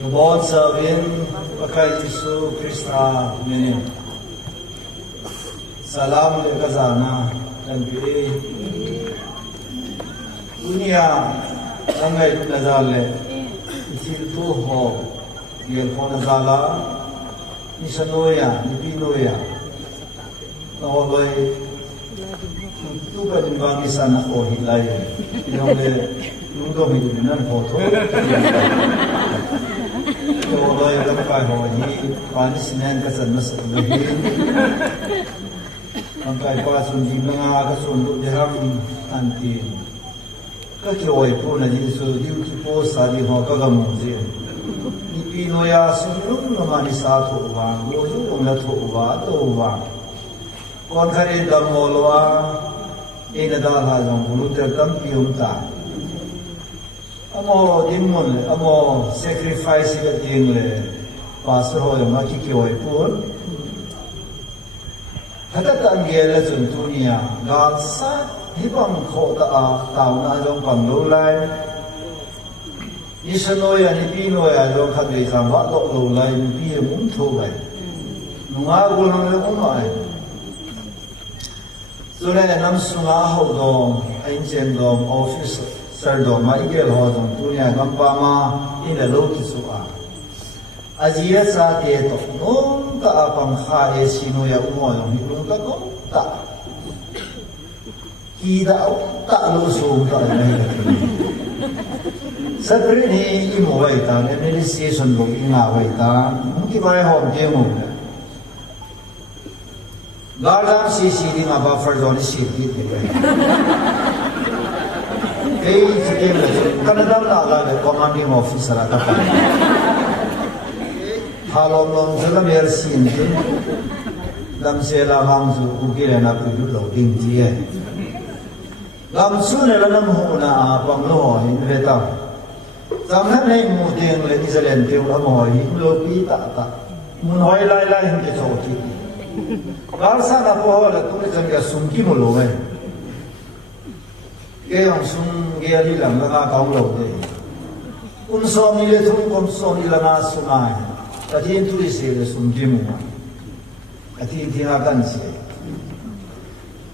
Bon servin pakai Yesus Krista menin. Salam le kazana dan pi. Dunia sangai nazale. Isil tu ho yel ho nazala. Ni sanoya, ni pinoya. Nawaloi tu kan bagi sana ko hilay. Yung le nungdo hidunan photo. Tôi đã phải hỏi gì quan sinh cái dân nó sẽ được còn cái qua xuân gì mà cái xuân lúc để làm ăn tiền cái kiểu ấy phụ là gì số điều thì phụ sa đi họ cái gam gì đi pinoya xuân lúc mà đi sa thổ vàng lúc lúc là thổ vàng còn cái này đầm mồ loa đây là đa là dòng lúc để tâm pium ta amo dimon le amo sacrifice ka ding le pastor ho ma ki ki oi pun hata tan ge le chun tunia ga sa hi bang kho ta a taw na jong pang lo lai ni sanoya ni pi noya jong khat be sam wa dok lo lai ni pi mum tho bai nunga go lang le om ai so le nam sunga ho dong ain chen dong office Sardo mai gel ho dong tunia gampama in the low kisua azia sa te to nong ta apang kha e sino ya umo yong hilung ta ko ta ki da ta lo so ta nei sapre ni imo wai ta ne meditation bo inga wai ta ki bai ho de mo Gardam si di ma buffer zone si di Hey, Canada la commanding officer at the time. How long the mercy in Lamsela Hamzu, who get an up to loading tea. Lamsun Elanam Huna, Pamlo, in Veta. Some have named Mutin, Israel, Amoy, Lopita, Munhoi Lila in the Toti. Garsan Apola, tourism, Sumkimulo. Cái ông sung kia đi làm cái cao lầu đấy, un so mi le thung con so mi là na sunai, cái thiên tu đi xem là sung kim mà, cái thiên thiên akan xem,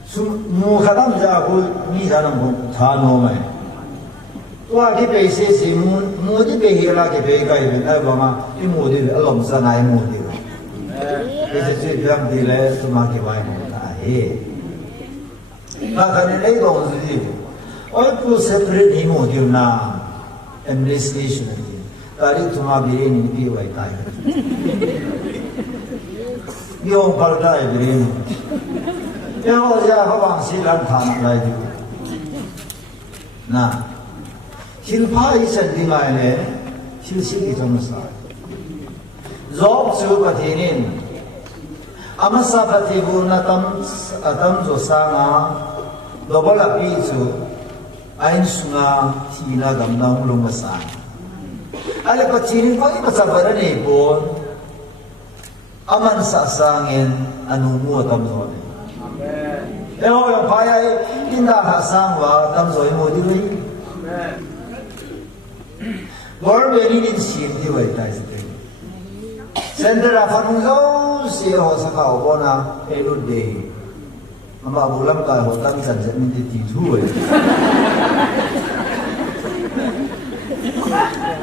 sung mua khát lắm ra cô mi ra làm con thà nó mày, qua cái bể xe xe mua cái bể hiện là cái bể cái bên đây bảo mà cái mua đi là làm sao này mua đi, cái gì làm đi là tụi mà cái vay mua này, mà cái này lấy đồ gì Oi pu separate ni mo diu na administration ni tari tuma bire ni pi wai tai yo par dai bire yo ja ha wang si lan tham lai di na hil pha i san di mai le hil si di jom sa job chu pa thinin amasa pa thi bu na tam zo sa nga double api chu Ain sunga tina gamnang lumasan. Ala pachinin ko ipasabara ni po. Aman sa sangin anungo tamzo. Amen. Eo yung paya inda hasangwa tamzo mo diwi. Amen. Lord very need sim diwi tayo sa Center afanungzo siya ho sa kaubona elude. Mà bố lắm cả hồ tăng dần dần mình thì thu rồi.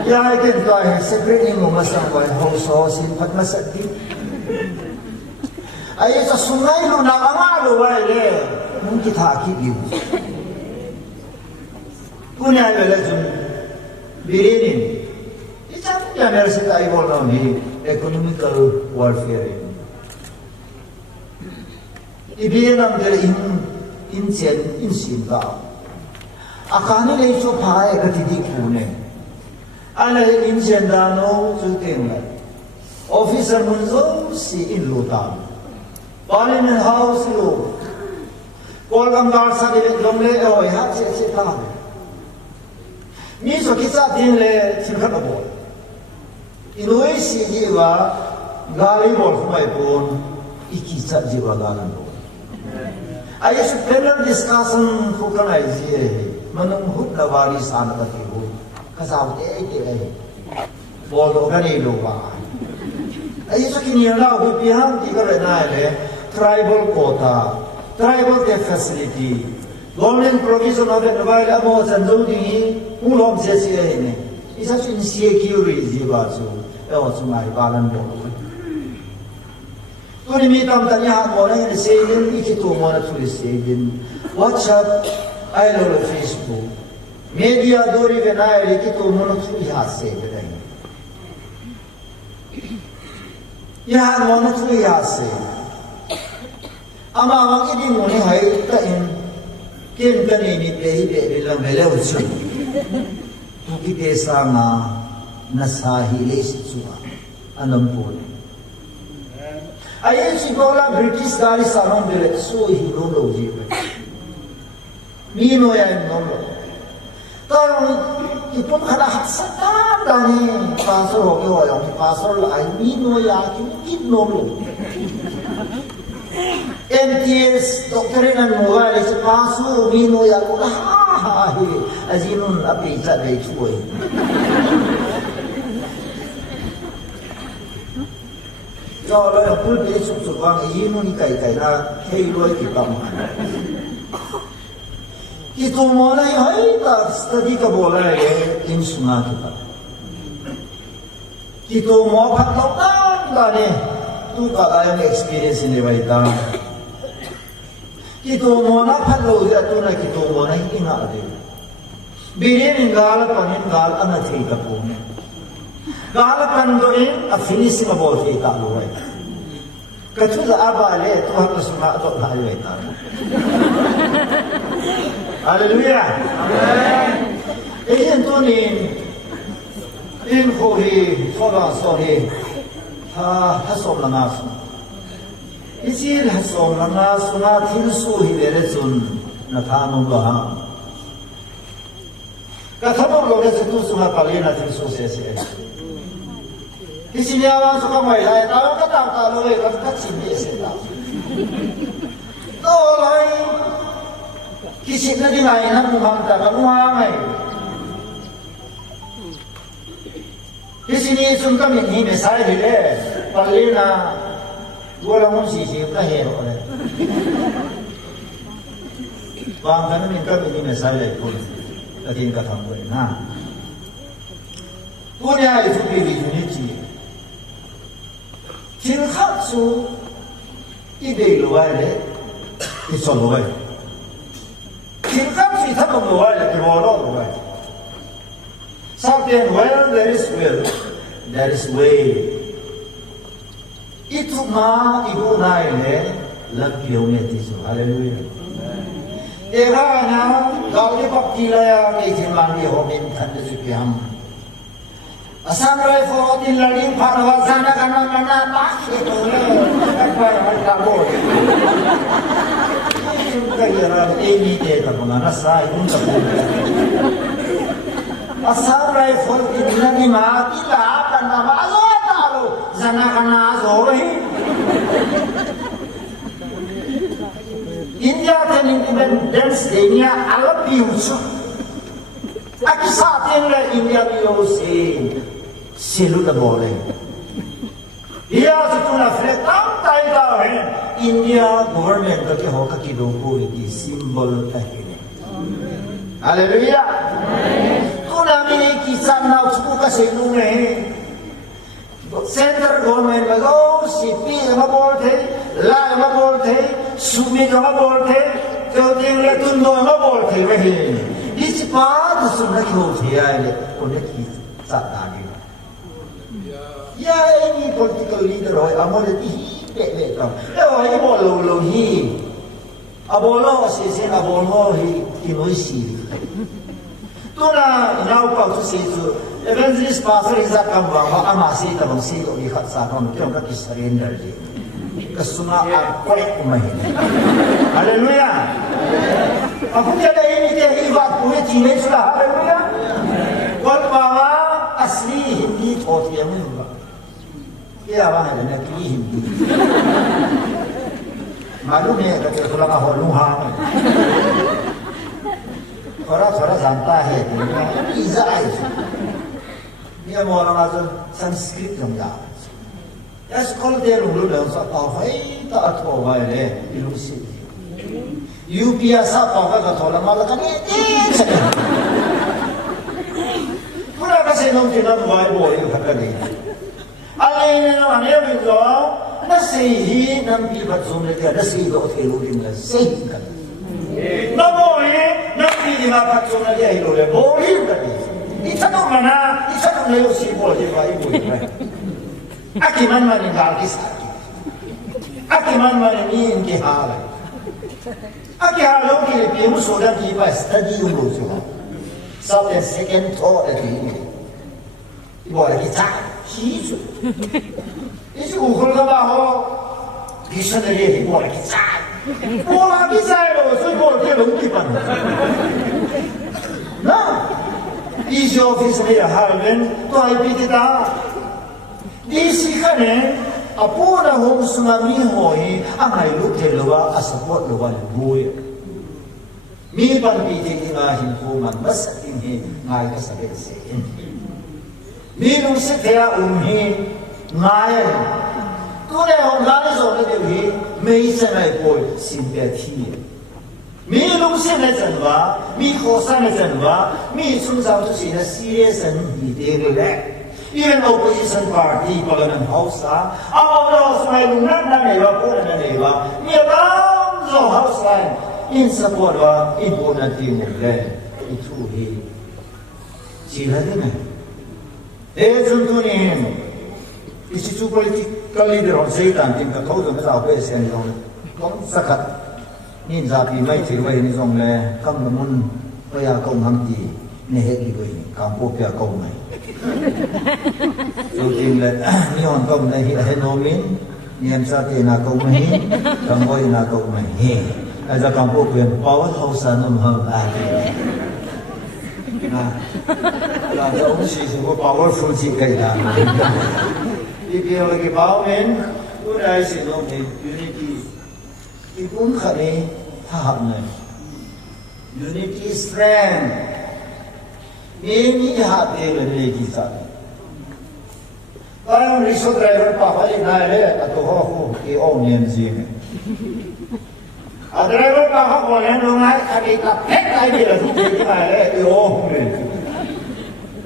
Ya cái cái secret ni mà sang quay hồ so xin phát mà sắc đi. Ai sa sungai lu na anga lu vậy le, muốn chỉ thà kí điều. Punya là chúng birin. Isang ya mercy tayo mo na ni economical warfare. Ibigay ng in sin tao. Akano na ito pahay katidik po na. Ala in sin dano sutin na. Officer munzo si inlo tao. Parliament House lo. Kol ang garsa di lomle o ihat si tao. Miso kita din le silkat abo. Inuwi si jiwa gali bol kumay po ikisa jiwa galan po. Ay sa panel discussion ko kanay siya manung hut na wari sana ka tibo kasawat Bolo gani lupa. Ayo sakini na upihan tiga benda le tribal quota, tribal facility, government provision of the mobile amo sanjudi ulom sesi ini. Isa insecurity bazu, cumai balan bolo. Tu ni mitam tanya orang ini sedin, itu orang tulis sedin. WhatsApp, I love Facebook. Media dori benai itu orang tulis hasil benai. Yang mana tu yase, ama orang ini muni hai tain, kian kan ini behi dalam bela usul, tu kita sama nasahi lesi cuma, anam pun. Ayat si bola British dari salon bela so hero logi, mino yang nolo. Tahu itu kada haksatan dani pasal hoki orang pasal ay mino ya kita nolo. MTS dokterin an mobile itu pasal mino ya kita azinun api jadi cuy. Kalau yang pun dia suka ini kai na hero kita mana. Kita mulai hai tak study ka bola le in sunga kita. Kita mau patlokan dane tu kaya experience ni baita. Kita mau na patlo ya tu na kita mau na ina ade. Birin gal panin gal ana thika po. Gal pan doin a finish ka bo thika lo hai. Kachu da abale tu ha sunga to hai baita. Haleluya. Amen. Iyan to ni hohi fola sohi hasom langas. Isil hasom langas na tinsu hi beresun na thanu ba. Kathamo lo ne tu sunga palena tinsu sese. Isil yawan suka mai lai ta ka ta lo le ka chin ni se ta. To lai Kisip na di ngay na muhamta ka muhamay. Kisini sun kami ni mesay dile. Pali na wala mong sisip na hero. Bang ka namin kami ni mesay ay po. Lakin katanggoy na. Kunya ito unity. Tilkhatsu ibig luway le. Ito luway. Kilkan si thap luway le kibolo luway. Something where there is will, there is way. Itu ma ibu naile lagyo metiso. Hallelujah. Eva na gauli pakila ya kejimani homin thande sukyam. Asamrai fotin lalim parwazana kana mana pakhe tole. Apa yang kamu? Kaya ini dia tak mengenal saya pun tak boleh. Asamrai fotin lalim mati lah kan nama Allah tahu. Zana kana azoi. India dan independence day-nya alat diusut. Aki saat ini India diusir, selu tak boleh. Dia setuna fletam tay tahu India government ke hoka kidogo ini simbol tahine. Haleluya. Tuna mini kisan na usku kasi nume. Center government bago CP yang bolte, la yang bolte, sumi yang bolte, kemudian letundo yang bolte, begitu. Ini pada sudah kehujia ini, konek kita lagi. Ya ini political leader, amal itu bebek tam. Ini bolo hi, abolo sih abolo hi kinoisi. Tuna inau kau tu seju, evangelis pastor izak kambang, amasi tabang silo ikat sakam, tiang kaki surrender je. Kesuna akuat kumahin. Haleluya. Aku tiada ini dia ibat punya cina sudah. Haleluya. Kau bawa asli Hindi thot yang mana? Dia apa yang nak Hindi? Malu ni kata tulang aholuha. Orang-orang santai, izah itu. นี่มองมาจนสันสกฤตตรงยาแต่สกอลเดลุงรู้เรื่องสักต่อให้ตัดหัวไว้เลยอิลุสิยูพีเอสสักต่อก็ทรมานแล้วกันเนี่ยผู้รักษาน้องที่นั่นไว้บ่อยอยู่ขัดกันเองอะไรเนี่ยอันนี้เป็นก็นั่นสินั่นปีบัดซุ่มเลยกันนั่นสิก็เทลุดิมเลยสิกันนั่นบ่อยนั่นปีที่มาบัดซุ่มเลยกันเลยบ่อยกันอีฉันต้องมานะอีฉันต้องเลี้ยวสิบ่อยที่ไปบ่อยเลยอากิมันมาเนี่ยการที่สักอากิมันมาเนี่ยนี่อินทิฮาเลยอากิฮาลงที่เปี่ยมสุดที่ไปสตัดีอยู่รู้สึกสับเป็นsecond thought อะไรนี่บ่อยที่จ้าชี้สุดอีสุขุลก็มาhoดิฉันเรียกบ่อยที่จ้าบ่อยที่จ้าเลยสุดบ่อยที่ลงที่ปันนะอีโจฟิสเนี่ยฮาร์เวนตัวไอพีติตาดีสิคะเนี่ยอาปูนะโฮมสุนามิหอยอ่างไงลูกเทลว่าอาสปอร์ตลว่าบุยมีปันปีที่งาหินโคมันมัสกินเฮงายก็สักเสียมีลุงสิเทียเฮงายตัวเนี่ยของงานส่วนนี้เฮไม่ใช่ไม่ป่วยสิบเอ็ดทีมีลุงสิไม่จันว่ามีโคสันไม่จันว่ามีสุนทรทุสินะซีเรียสนี่เดียวเลย even opposition party parliament houseเอาเราสมัยลุงนั่นนั่นเองว่าพูดนั่นเองว่ามีบ้างเรา house line in support ว่า important ที่หมดเลยอีทุกทีจีนอะไรเนี่ยเดี๋ยวจนตัวนี้อีชิจู political leader ของเซตันที่เขาจะไม่เอาไปเสียงต้องสักนี่จะปีไม่ถือไว้ในตรงเลยคำละมุนพยากรณ์คำดีในเหตุที่ด้วยคำพูดพยากรณ์ไหมสุดท้ายเลยนี่คนก็ไม่เห็นโนมินนี่อันสัตย์นักก็ไม่เห็นคำพูดนักก็ไม่เห็นอาจจะคำพูดเป็นพาวเวอร์เฮาส์นั่นมันอะไรนะเราจะอุ้มสิ่งที่ว่า powerful สิ่งใดนะที่เกี่ยวกับ power ผู้ใดสิ่งนั้นเป็น unity ที่คุ้มค่านี้ถ้าหากเนี่ย unity strength มีหาเดียวเลยที่สัตย์ตอนนี้ริสุทธิ์ไดรเวอร์ป้าเขาจะได้เลยแต่ตัวเขาที่อ้อมเนียนจริงไดรเวอร์ป้าเขาบอกเลยน้องไอ้อดีตกับเพชรไอ้เดียวทุกทีที่มาเลยที่อ้อมเลย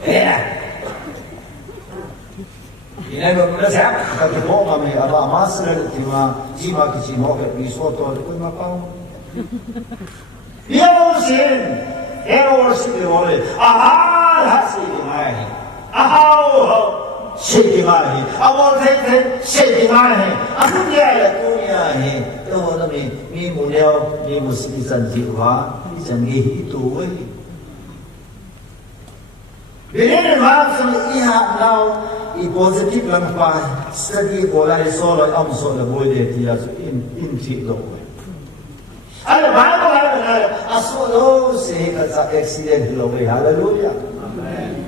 นี่นะมันจะแซ่บแต่ที่พ่อมาไม่อาบมาสเลยที่มาจีมาที่จีมาแบบริสุทธิ์ตัวคุยมาเปล่าเดี๋ยวสิเอโรสิเดี๋ยวเลยฮัสสิมาสิมาเอาวันเทนสิมาอันนี้เลยตัวนี้ตัวนั้นมีมุนเดียวมีมุสลิมสันติวะสันติตัวเรื่องนี้มาสมัยอีฮันเราอีโพสิทีฟลังไปสติโบราณโซลอัมโซลบอยเดที่เราอินทิโลอันนี้บ้านเราเนี่ยอาศัยโลสิกษัตริย์เอ็กซิเดนต์โลกเลยฮาเลลูยา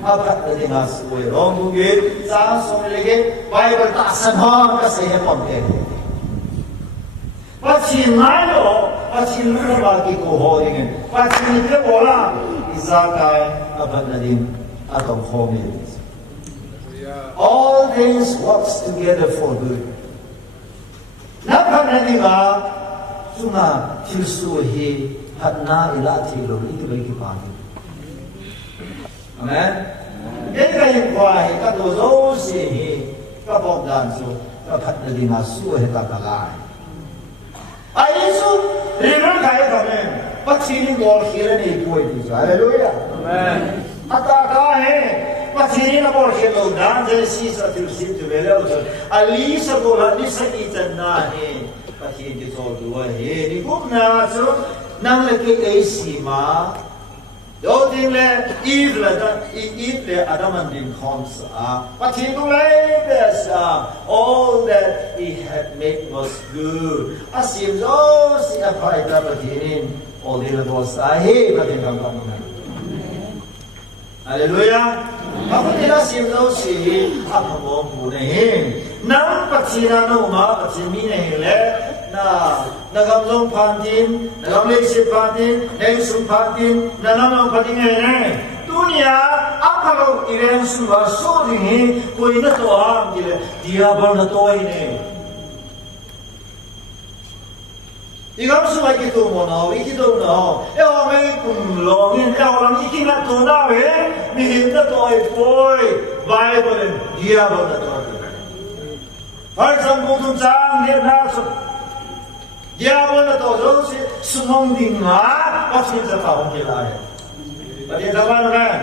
อาคัตนี่มาสวยร้องดูเกิดสาวสวยเลยไปบนตาสันหางก็เสียความเก่งว่าชินไม่หรอว่าชินไม่รู้ว่ากี่กูโหยังไงว่าชินที่บอกว่าอิสระกายอาบัติดินอาตมโฮมิ all things works together for good นับพันนาดีว่าสุนัขที่สุดที่พัฒนาอิลัที่เราอีกเลยกี่ปานAmen. Jadi kuah kita doa sih, kita bongkar so, kita kat dari masuk kita kalai. Ayesu, river kaya kami, pacini bor kira ni kuih tu, haleluya. Amen. Ataka pacini na bor kira dan jadi sisa terus bela tu, ali sekolah ni sekitar ni, pacini tu dua ni kumna so, nang lagi esima. Yo ting le Eve le Adam and Eve comes but he believes all that he had made was good. Asim so si apply that but in all the was he but in come. Hallelujah. Ako nila sim so si apa mo punehin. Nang patsina no ma patsimine le na nagamlong pantin, nagamlexit pantin, nagsum pantin, nananong patingay na. Tu dunia apa lo iren sudah sori koi na to am dia ber na to ini igam suai kita mana, kita mana, orang pun longin, orang ini nak tu nak mihim nak tu poi, Bible dia berna tu. Hari sampai tu jang dia nak dia berna tu, jadi semua dingar pasti tertahu kita. Bagi zaman kan,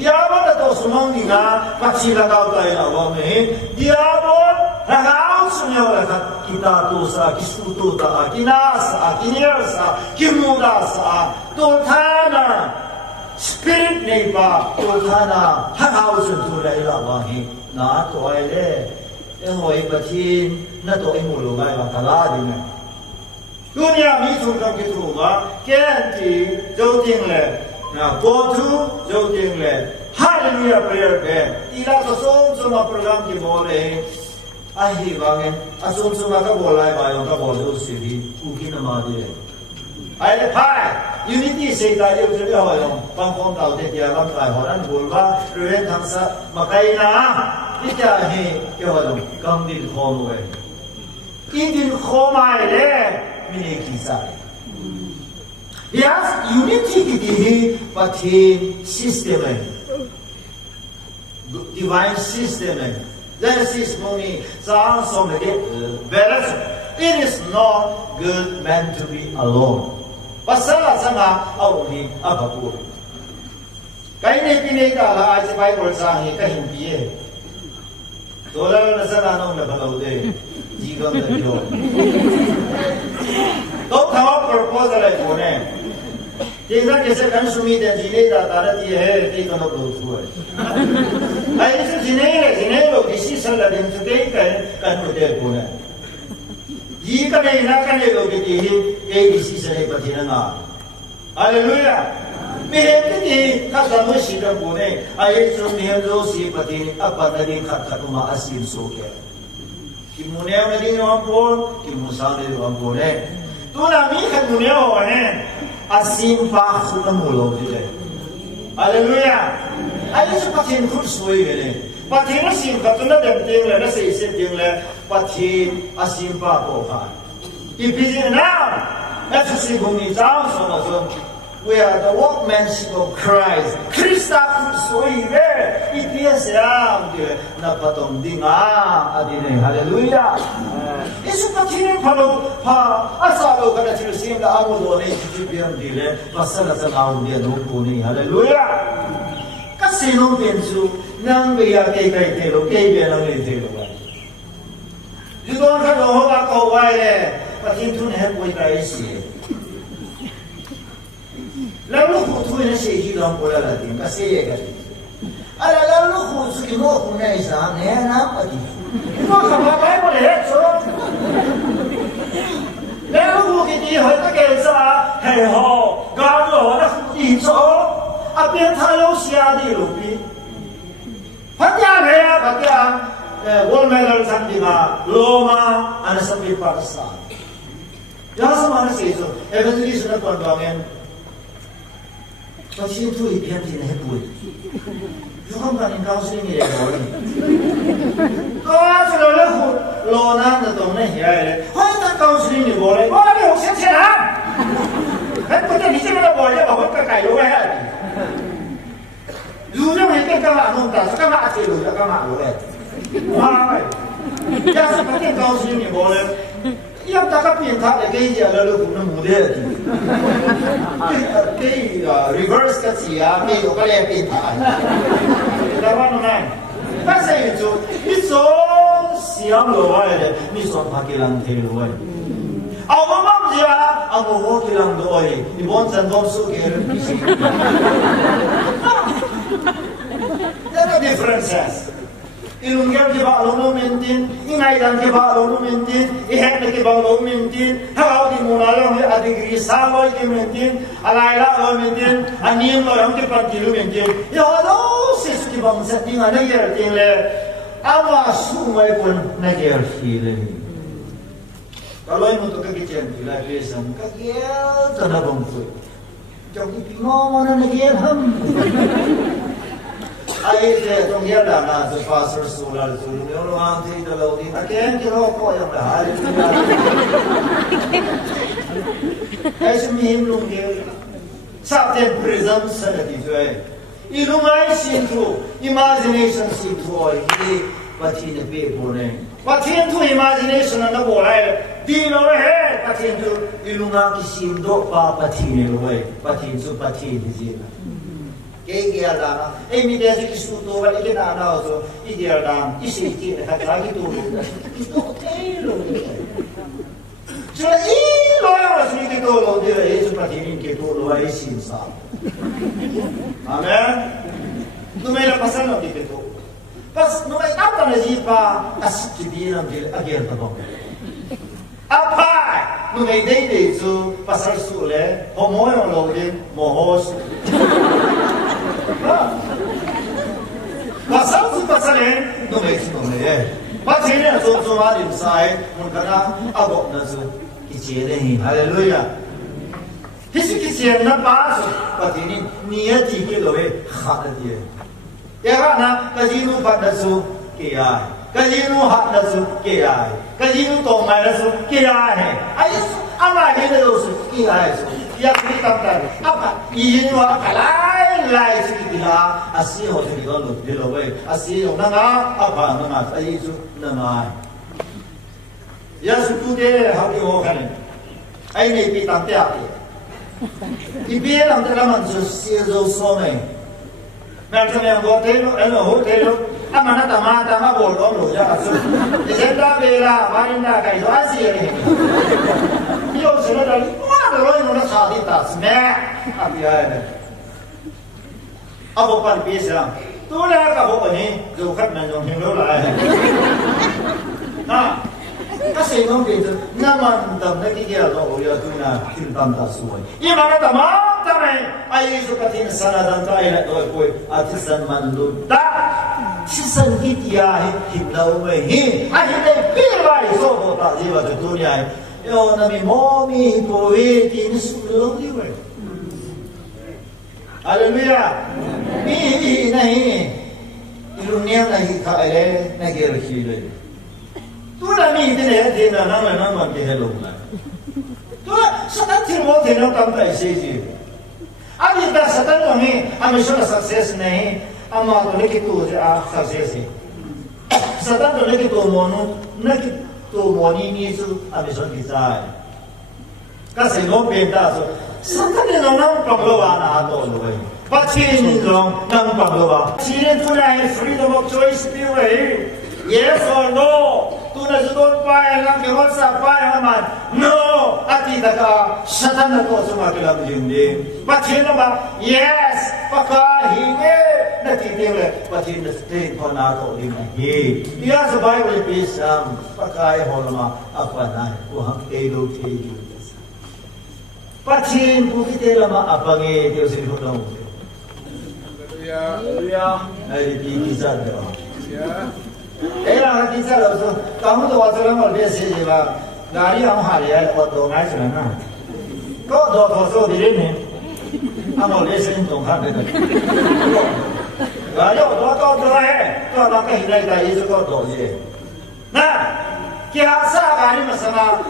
dia berna tu semua dingar pasti lagau tu awam ni, dia ber Hal semua orang kita tu sah, kisutu dah, kinasa, kinirsa, kimudasa, tultana, spirit ni ba, tultana, hal semua tu lagi lawangi, na tu aile, hoi batin, na tu imulu mai bakalah dinga. Dunia ni sudah kita ba, kenti jauh tinggal, na go-to jauh tinggal, haleluya prayer band, tidak semua program kita boleh. Ahi bangen, asum suma ka bolai bayong ka bolu siri, ukin nama dia. Aile pai, unity se ta yo je ho yong, bang khom tao de dia lam kai horan bolba, ruen thang sa makai na, ita he yo ho yong, kam din khom we. Idin khomai le, mine kisai. Yes, unity ki di pati system divine system This is money. It is not good meant to be alone. Pasal sana awli abapu. Kaya ni pinay ka la ay sabay ko sa akin kahimpiye. Dolar na sana nung nabalaw jigang na yun. Don't have proposal ay po na. Tingnan kasi kan sumida jine da tara ti hai ti kono lo thu ai ai jine lo disi sala din tu dei kan ko de ko na yi ka nei na ka nei lo ki ti ei disi sala pa ti na hallelujah me ti ka sa mo si da ko ne ai so me lo si pa ti apa na din khat khat ma asin so ke ki mo ne na din wa po ki mo sa ne wa po ne tu na mi khat mo ne ho ne asim pa khuna mulo dile hallelujah ai su pathin khut soi vele pathin asim ka tuna dem ting le na sei se ting le pathin asim pa ko kha if now let's see gong ni zao so na so we are the workmanship of Christ Krista khut soi ve its am dile na patom dinga adine hallelujah Isu pathin phalo pha asalo kana til sim la amu do ne ti biam dile pasala sa naum dia do ko ni hallelujah kasi no pensu nang be ya kai kai te lo kai be nang le te lo ba yu don ka do ba ko wai le pathin tu ne poi tai si la lu khu tu ne se ji dong ko la tin ka se ye ka ala la lu khu su ki mo khu ne sa ne na pathin ko ka ba bai mo le so nếu khu cái gì hỏi các cái sao hay họ gà rồi nó không gì chỗ à bên thay lâu xe đi luôn đi phát ra này à phát ra gold medal something à Roma anh sẽ bị phạt sa ya sama anh sẽ so evangelist nó còn bảo em bác sĩ tôi bị biến thì này bụi如果唔係教書嘅嘢講，嗰時候咧，羅南就當咧係咧，開得教書嘅冇咧，我哋學生啊，喺嗰啲你知唔知冇咧？話佢計到嘅，如果係跟家弄大，家下接路就家下路嘅，哇！要是嗰啲教書嘅冇咧。要大家變態嚟幾隻啦，都咁都冇得。幾reverse 嘅字啊，幾個嗰啲變態。台灣都係，但係就你做想落嚟嘅，你想拍幾人睇落嚟？我冇知啊，我冇幾人落嚟，你幫陣幫手嘅人唔知。There are differences. Ilunggan ke ba lo mentin, ingai dan ke ba lo mentin, ihek ke ba lo mentin, hau di munalo he adigri salo ke mentin, alaila lo mentin, anim lo yang ke pa kilu mentin. Ya lo sesu ke bang setting ana yer tingle, awa sumai pun na yer hile. Kalau yang untuk kegiatan bila biasa, kagiat tanah bangku. trong cái ngõ mà nó kia hâm ai thế trong kia là sự phá sự sụt là sự nếu nó ăn thì nó lâu đi cái nó coi yang là hai cái sự hiếm luôn kia sắp đến present sẽ là gì vậy ilumai sin thu imagination sin thu oi ni patin pe bone patin thu imagination na bo lai di lo he patin thu ilunga ki sin do pa patin lo we patin su patin di ji na ke ge ala e mi de su ki su to ba ke na na so i de ala i si ki ha ka ki to ki to te lo so i lo ya su ki to lo de e su patin ke to lo ai sin sa Amen. Numai la pasal nak diketuk. Pas numai apa lagi pa asik jadi nam dia agar tabok. Apa? Numai day tu pasal sule, homo yang login mohos. Pasal tu pasal numai numai. Pasal ni so ada sai, mungkin abok nasu kecil ni. Haleluya. Kisi na pas patini niat dikit loh hak dia. Ya kan? Kajinu pat nasu kiai, kajinu hak nasu kiai, kajinu tomai nasu kiai. Ayo, apa ini nasu kiai? Ya kita tahu. Apa? Ini apa lai sedikitlah asih orang kita loh dia loh. Asih orang apa nama? Ayo nama. Ya suku dia hak dia orang. Ayo ni pitang tiap. Ibig ang talaman sa siya so may. Meron yung hotel, ama na tama bolong lo ya kaso. Isenta bela, marin na kayo asiya ni. Iyo sila dali, ano ro yung nasa tas me. Abiyan. Abo pan pisa. Tula ka ho ni, zukat na yung hilo la. Na. Kasi nung dito, naman dam nakikiya to ya tu na kiltam ta suway. Ima na tamay ay sukatin sanadan tayo na to koy atisan manlud. Da sisan gitya himlaw may hi. Ay hindi pilay so ko ta jiwa to dunya. Yo na mi momi poeti ni sulong di we. Haleluya. Mi nahi. Ilunya nahi ka ele nagirhile. Tu nak ni dia dia nama ke hello lah. Tu setan tiru dia nak tambah isi. Adi dah setan tu ni, kami sudah sukses ni, amma tu lagi tu sukses. Setan tu lagi tu moni ni tu kami sudah bisa. Kasi no benda tu. Setan ni orang panglawan atau loh. Pasti ni orang panglawan. Ciri tu ni freedom of choice pilih. Yes or no? Tu na judon pai lang ke whatsapp pai haman. No, ati taka satan na ko suma kelam jindi. Pachino ba? Yes, paka hinge na titile pachino stay ko na to lima hi. Iya sa Bible pisam paka holma apa na ko hang ego tegi. Pachin pukite lama apange Dios ni hodong. Haleluya. Ai di kisah do. Ya. Era kisah lo so kamu tu waktu lama lebih sejauh gari kamu hari ya waktu ngai sana. Kau do so di sini, kamu lebih sering tongkat itu. Gari do kau tak kehilai dari itu kau do je. Nah, kiasa gari masalah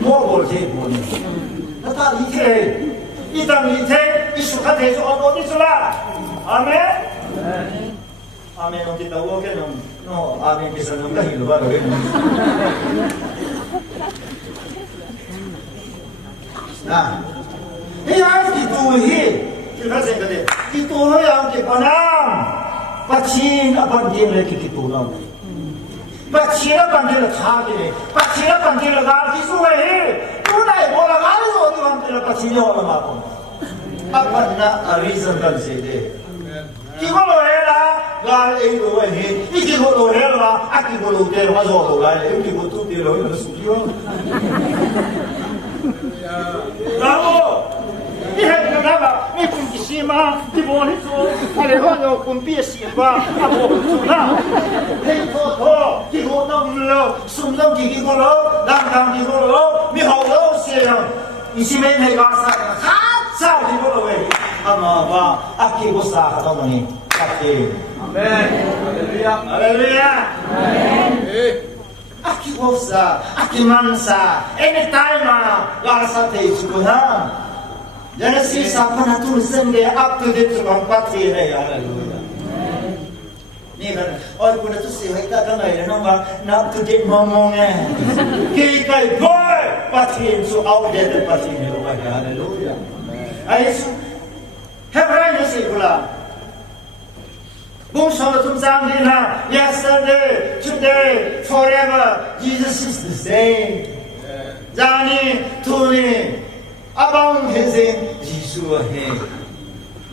mau boleh boleh. Nata itang isu kata isu orang itu lah. Amin. Amin. Orang kita walk no, amin bisa nunggu hidup baru ini. Nah, ini harus dituhi. Kita sehingga dituhi yang kepanam. Pacin apa dia lagi ditulang. Pacin apa dia lagi. Pacin apa dia lagi suwe. Tunai bola kali so tu dia pacin orang apa. Apa nak reason kan sih. Kiko lo hela, gal ego he. Kiko lo hela, aki lo te lo hazo lo gal. Kiko tu te lo lo suyo. Bravo. Ini kenapa? Ini pun kisima, di bawah itu. Ada orang pun biasa apa sudah. Kiko nam lo, sumdam kiko lo, dam kiko lo, mi hao lo siang. Isi main hega sa. sao thì có rồi ama và aki có sa khát đâu này aki amen hallelujah hallelujah amen aki có sa aki man sa anytime mà là sa thì chúng ta Genesis apa natul sende up to date sebang pati này hallelujahนี่กันโอ้ยคุณจะสื่อให้ตาทั้งหลายน้องว่านับทุกเด็กมองไงกี่ไก่บ่อยปัจจัยสู่เอาเด็ดปัจจัยนี้ลงไปฮาเลลูยาไอ้สุเฮบราย์สิกุลาบุญสมทุมสังดีนะ yesterday today forever Jesus is the same จานี่ทุนี่อาบังเฮซินยิสุเฮ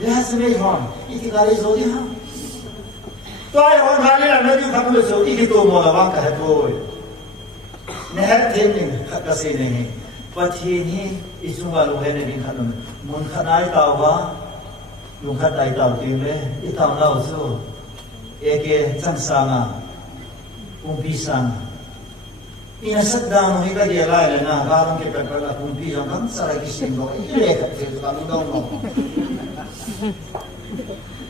ยาสเมย์ฮอนอีกการิโซดีฮะตัวไอ้คนนั้นเนี่ยนั่นอยู่ข้างบนสุดอีกตัวมอลาบังกันด้วยเนี่ยเทียนหนึ่งขัดกระสีนี่ปัจจัยนี้อิสุงาลูกเห็นในดินขนมมุนขนาดเต่าว่าลุงขัดไอเต่าจริงเลยอีเต่าเล่าสู้เอเกจังสังอ่ะปุ่มพิสังอีน่าสัตว์ดาวนี่ก็เดี๋ยวไล่เลยนะการลงเก็บเป็นละปุ่มพิสังกันสารกิสิงโลอีเล็กเจ้าการลงดาวน์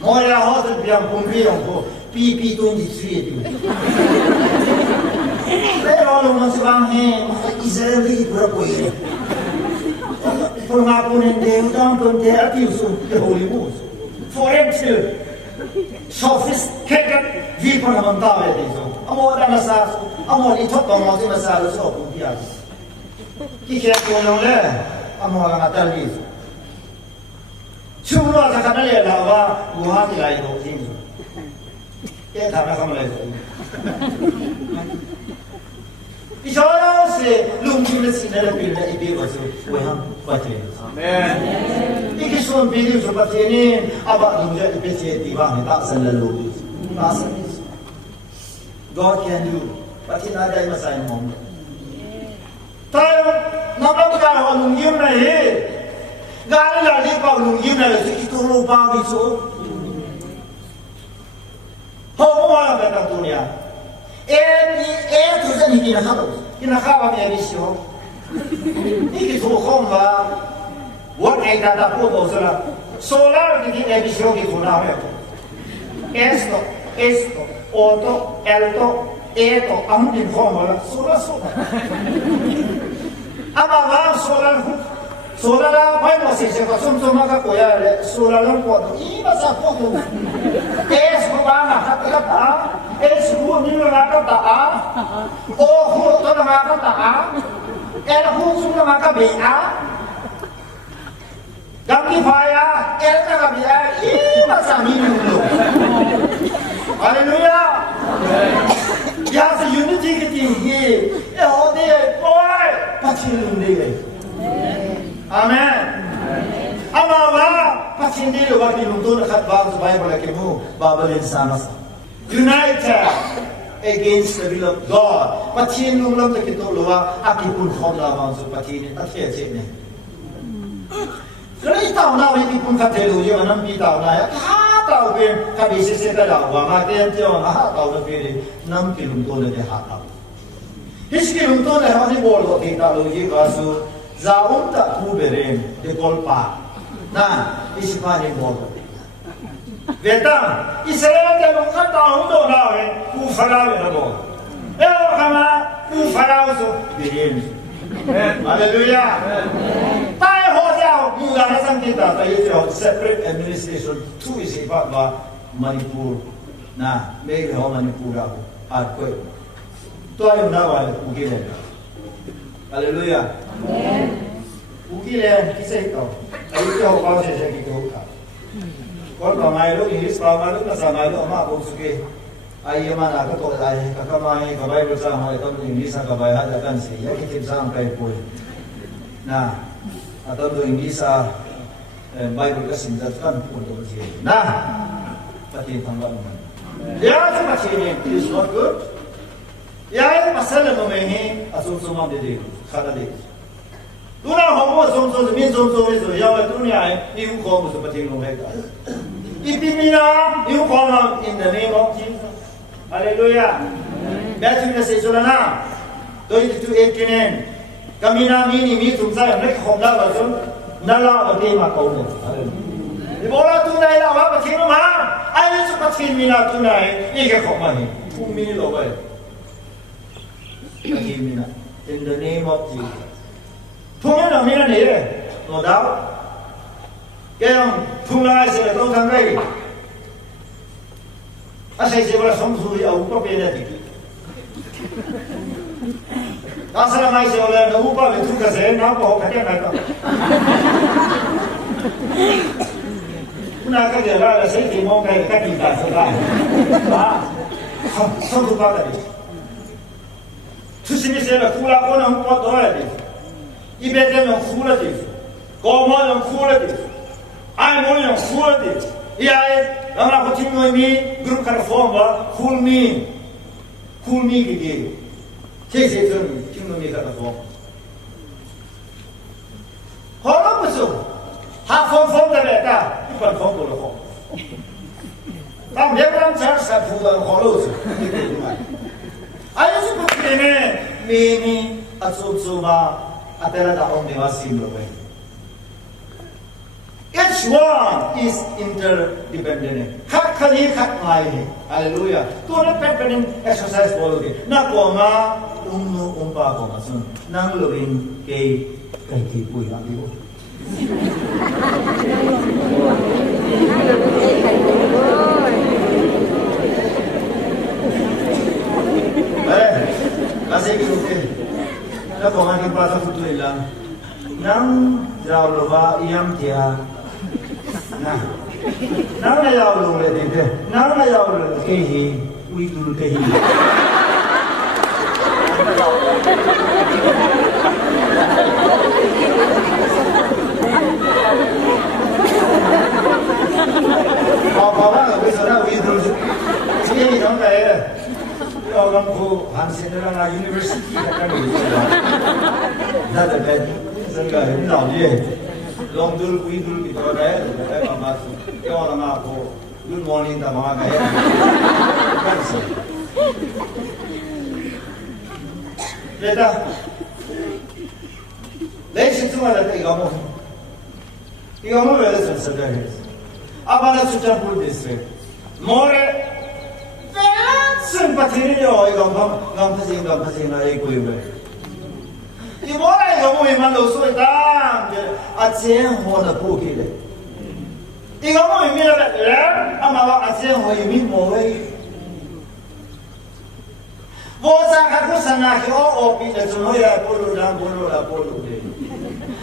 มอลาฮอสเปียงปุ่มพิสังโคปีตัวนี้ช่วยดูแล้วเราลงมาสิบางแห่งอิสราเอลที่ประกวดพวกมาปุ่นเดียวต้องปุ่นเดียวที่สุดเดอะฮอลลีวูดforeign sophisticated people naman tayo dito. Amo wala na sa amo ito pa mo si masalo sa kumpiya. Kikaya ko lang le amo wala na tali. Suno sa kanila lawa buhat nila ito din. Kaya tama ka mala ito. Isara se lumjim na sinala pilda ibiwaso wehang pati. Amen. Ikison video sa patinin aba lumja ipesi tibang ta sanlalo. God can do. Patin ada yang masai mom. Tayo nabang ka lumjim na Gari lagi pa lumjim na ito lupa biso. Wala ba ng dunia? To sa hindi kinakawa niya bisyo. Hindi ko ba what ay tatapo ko sila. Solar hindi bisyo ko na ako. Esto, otto, eto, ang din ko wala. Solar. Ama ba solar lang pa mo siya ko sumsuma ka kuya solar lang po. Iba sa po. Esto ba na kata Esku ni nakakata o huto nakakata huso nakakabia Gami faya nakakabia iba sa minulo Hallelujah Yas unity kiti ode boy pachilunde Amen Ama ba pachindilo wa kilungto nakatbang sa Bible kemo babalin sama United against the will of God. Patin nung lam takito luwa akipun khom lamang so patin tatye chene. So itaw na wi pun katelo yo anam bitaw na ya ha taw ben kabisi se ka la wa ma ten tyo ha taw na pili nam kilum to le ha taw. His kilum to le ha ni bol ko kita lo yi ka su zaum ta tu beren de kolpa. Na isipani bol. Vietnam, Israel dia berkata untuk lawan, Farao na bo. Kama Farao so begin. Hallelujah. Tayo ho siya mula na sang kita tayo separate administration to isipat ba Manipur na may ho Manipur ako at ko. Tayo na wala ugilen. Hallelujah. Amen. Ugilen kisa ito. Tayo ko pa siya kito ka. Kalau kamai lo English kamai lo nasa kamai lo ama aku suke ayah mana aku tu ayah kamai kamai bersama itu English kamai ada kan sih ya kita bersama kayak pun. Nah atau tu English Bible kasih kan pun tu sih. Nah pati tanggal mana? Ya macam ini is not good. Ya masalah memehi asum-sumam diri kada diri. Tuna homo som min som itu ya dunia ini hukum seperti mereka. Ipimina ini hukum in the name of Jesus. Hallelujah. Baca kita sesulana. Doi itu ekinen. Kami na mini mi tum saya mereka hukum dah langsung. นั่นละประเทศมาเกาเลยที่บอกว่าตัวไหนละว่าประเทศมาไอ้นี่จะประเทศมีนะตัวไหนอีกแค่ของมันผู้มีโลกเลยประเทศมีนะ in the name of Jesus ทุกอย่างเรามีนะนี่เลยโน้ตดาวแกยังทุกอย่างเสร็จต้องทำได้อาศัยเสียเวลาสมสุริเอาก็เป็นได้ดีอาศัยไม่เสียเวลาเราอุปเป็นทุกข์เสียน้ำก็หกแค่ไหนก็คุณอาก็เดี๋ยวเราเสียที่มองไปแค่ปีกาสุดท้ายสมทุกข์อะไรทุกสิ่งที่เสียแล้วคู่ละคนนั้นก็ตัวอะไรอีเบเต้นั้นคู่ละดิกอมานั้นคู่ละดิไอ้โมนั้นคู่ละดิอีไอ้เรามาพูดถึงว่ามีกลุ่มการฟอร์มว่าคู่มีกี่ดีเช่นเช่นที่มันมีการฟอร์มพอเราไม่สู้หาฟอร์มได้เลยแต่ที่เป็นฟอร์มตัวละฟอร์มตามเรื่องนั้นจะสับสนกันขอรู้สึกไอ้สุภาพเนี่ยมีอัศวินมาอัตราดาวน์เดวาสิมโลเว Each one is interdependent ขัดขัดยี่ขัดไม่ฮัลโหลยาตัวนั้นเป็น exercise บอลเลยนักว่ามาปากว่าส่วนนั่งลูรินเกย์ที่ปุยมาดิโอAsik itu, nak orang yang pasal foto hilang, nang jauh lupa iam dia, nang jauh lupa dia, nang jauh lupa kehi, uidul kehi. Apa orang besar uidul, sini orang kaya. Orang ku Hansen dalam universiti kan begitu. Dah ada sehingga ini lagi, long dulu kita ada masuk. Yang orang aku good morning tak mahu kaya. Kan sih. Beda. Lepas itu ada igamu. Igamu berada di sebelah. Apa nak sudah pun desa. More Sympathy ni orang gam pasing na ikut ibu. Ibu orang kamu memang dosa dah, acian hoa nak pergi le. Ibu kamu memang le, ama acian hoa ini mogai. Bosan aku sana ke opi le, semua ya polu le.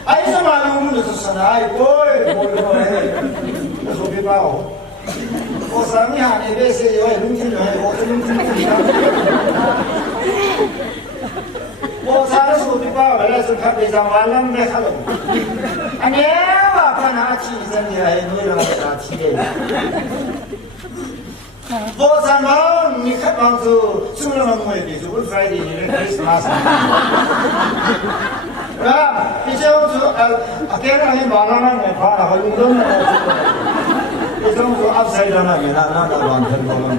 Ayo sama lu tu sana, ayo polu le. Terus opi bau. Bosan ni hanya biasa je, mungkin je, mungkin. Bosan tu seperti apa? Kalau sudah bersama malam dah kalau. Ane apa nak cakap ni? Ini orang nak cakap. Bosan malam ni kat bangsu, semua orang mesti begitu. Good Friday ni Christmas. Dah, macam tu. Akhirnya ni malam ni pada hari itu. Itu tu upside down ni, nak orang terbawa.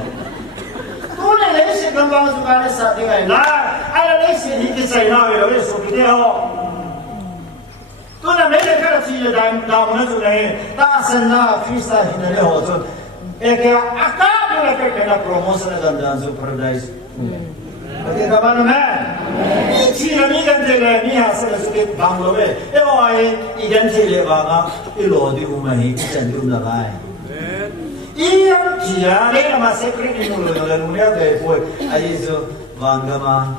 Tu ni lesi gambar suka saat ni lah. Ada lesi ni saya nak beri suku dia. Tu ni mereka kalau sih dah mana tu ni, tak senang visa ini dia tu. Ekor akak mereka kena promosi dan supervise. Okey, kapan mana? Ini ni kan dia ni hasil sikit bangladesh. Awak ini dia bangga, ilodi rumah ini cenderung nabai. Iya, dia nama sekret ini mulu dan mulia deh, boy. Aje so bangga mah.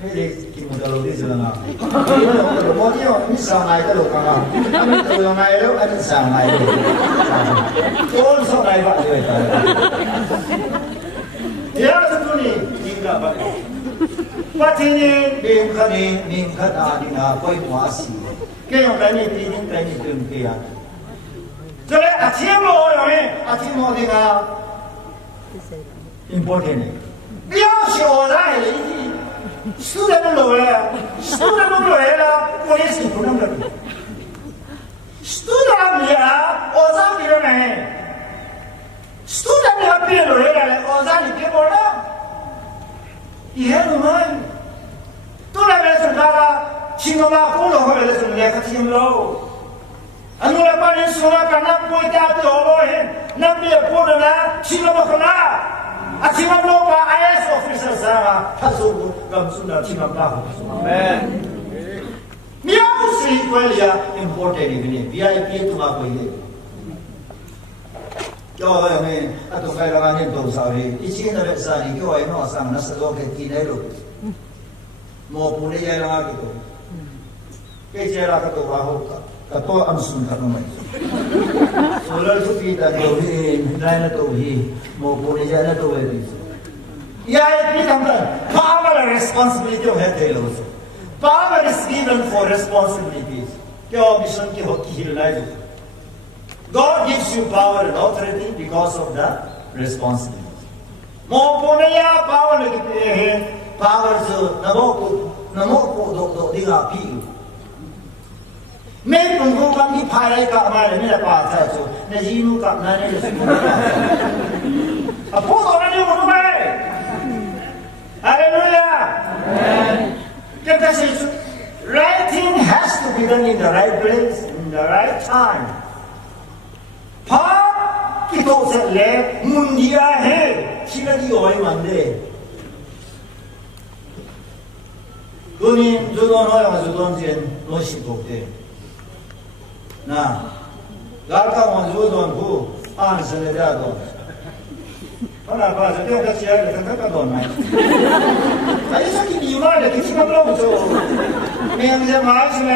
Ini kita kalau di sana. Ini mau dia ini sangai tu kan. Ini tu yang mai tu, ini sangai tu. Kau sangai apa dia? Dia tu ni tinggal apa? Pasti ni bingkat ada na koi muasi. Kau yang ini tu. Jadi acian dengan important. Dia orang ini sudah mula, polisi pun nak. Sudah dia orang dia ni. Sudah dia pilih orang dia boleh. Ia rumah. Tu nak bersama cingga pun orang bersama dia kata chim lo anu la pa ni sura kana poi ta to lo he na bi ko na chim lo ko na a chim lo pa IS officer sa ta so gam su na chim pa amen miao si ko ya important ni VIP tu ma ko ye cho em a tu phải là nhân tố sao đi ít chín là sao đi cho em nó sang nó sẽ có cái gì đấy rồi một phụ nữ già là cái gì là cái tổ ba hộ cái tổ âm xuân cái nó mấy số lần thứ hai là tổ hi này là tổ hi một phụ nữ già là tổ về đi ya cái thằng đó power responsibility of head hello power is given for responsibilities cho mission की होती है life God gives you power and authority because of the responsibility. Mo pone ya power le kite hai power so namo ko do di ga pi. Main pungku kami phai ka amare mera pa tha so ne jinu ka na ne so. Apo do na ni mo mai. Hallelujah. Amen. Kata says right thing has to be done in the right place in the right time. 파 기도셀레 문디아해 시간이 어이만데 그님 주돈 허영 주돈진 노시복대 나 갈까만 주돈 부 안설레라도 하나 봐서 내가 같이 해야 돼 생각도 안 나. 아이 새끼 이말에 기침만 들어오죠. 명제 마시네.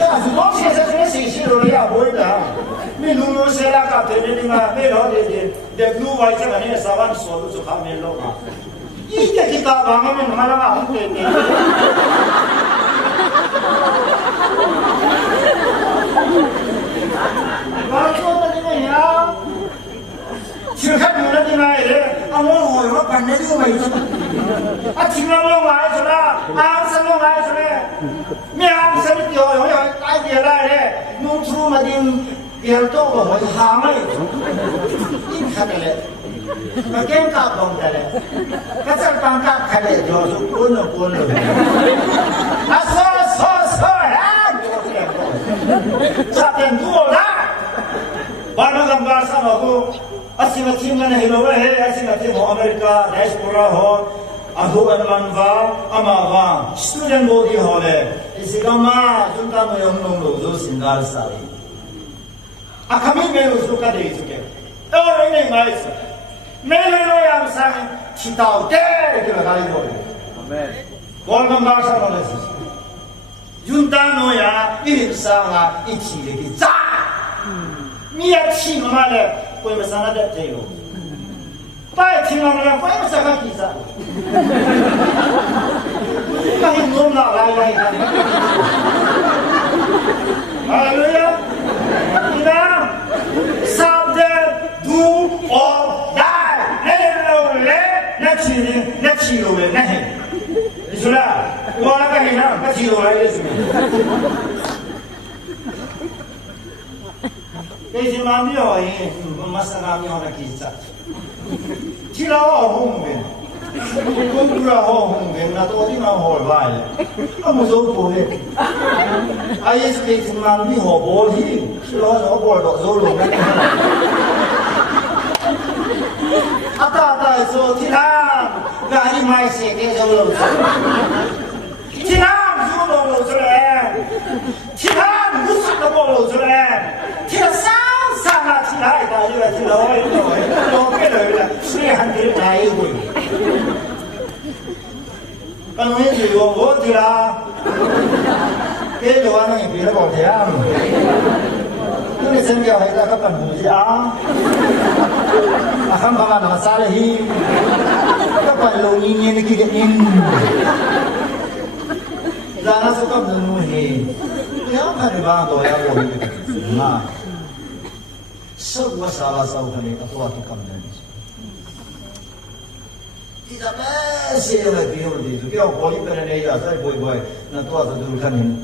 야, 주동 세상 중에 시시로야 보인다. 미 누누 세라가 되는가 메로데 데 누 와이자 아니야 사반 소도 저 가멜로가. 이게 기타 방하면 하나가 안 되네. 말씀드리면요. 지금 누나들 말에 아무 얼마 반내리고 막 있어. 아 지금은 와이서라, 아무튼 와이서래. 명세를 뛰어요. 아이디어라래. 눈으로 맞은 별도가 뭐 하마이. 인카래. 깽까 봉다래. 가서 빵까 카래. 저서 꾸는. 아서서서야. 자pen 누워라. 바나감 가서하고 asing tim na hilowe he asing tim ho America diaspora ho aduan manwa amawa student body ho le isigama junta no yong lo zo singal sai akami me usu ka de isuke ore ne mais me lo yam sang chitao de ke la gai ho amen bol ma sa no le junta no ya insa ga ichi de ki za mi ya chi ma le कोई मसाला देते हो पाए थिंगांगला कोई मसाला किसा कहीं नोम ना लाई हालेलुया इना साबदे डू और डाई नहीं चिलोले नहीं इसुला वो ना कहीं ना चिलोले इसमें Kaya mami ho eh masarami ho na kisa. Tila ho hongben. Kungura ho hongben na to di ma ho vai. Amo zo po he. Ayes ke mami ho bo hi. Tila ho bo do zo lo na. Ata so tila gari mai se ke zo lo. Tila zo lo zo le. Tila musa lo bo lo zo le. Tila 상아 지나이다 이거 지나와요 이렇게 되면 수리한 딜 나이고 까놓은 이거 뭐지라 cái đồ ăn này nó còn thế à cái xem kêu hay là các bạn bùi à không có bạn nào xa là hi các bạn lâu nhìn cái kia nhìn ra nó sẽ có một người hi nếu phải ba tuổi là rồi mà semua salah kami atau waktu kami ini. Tidak masih oleh biar itu. Kita boleh berenaya, saya boleh. Nanti waktu dulu kami.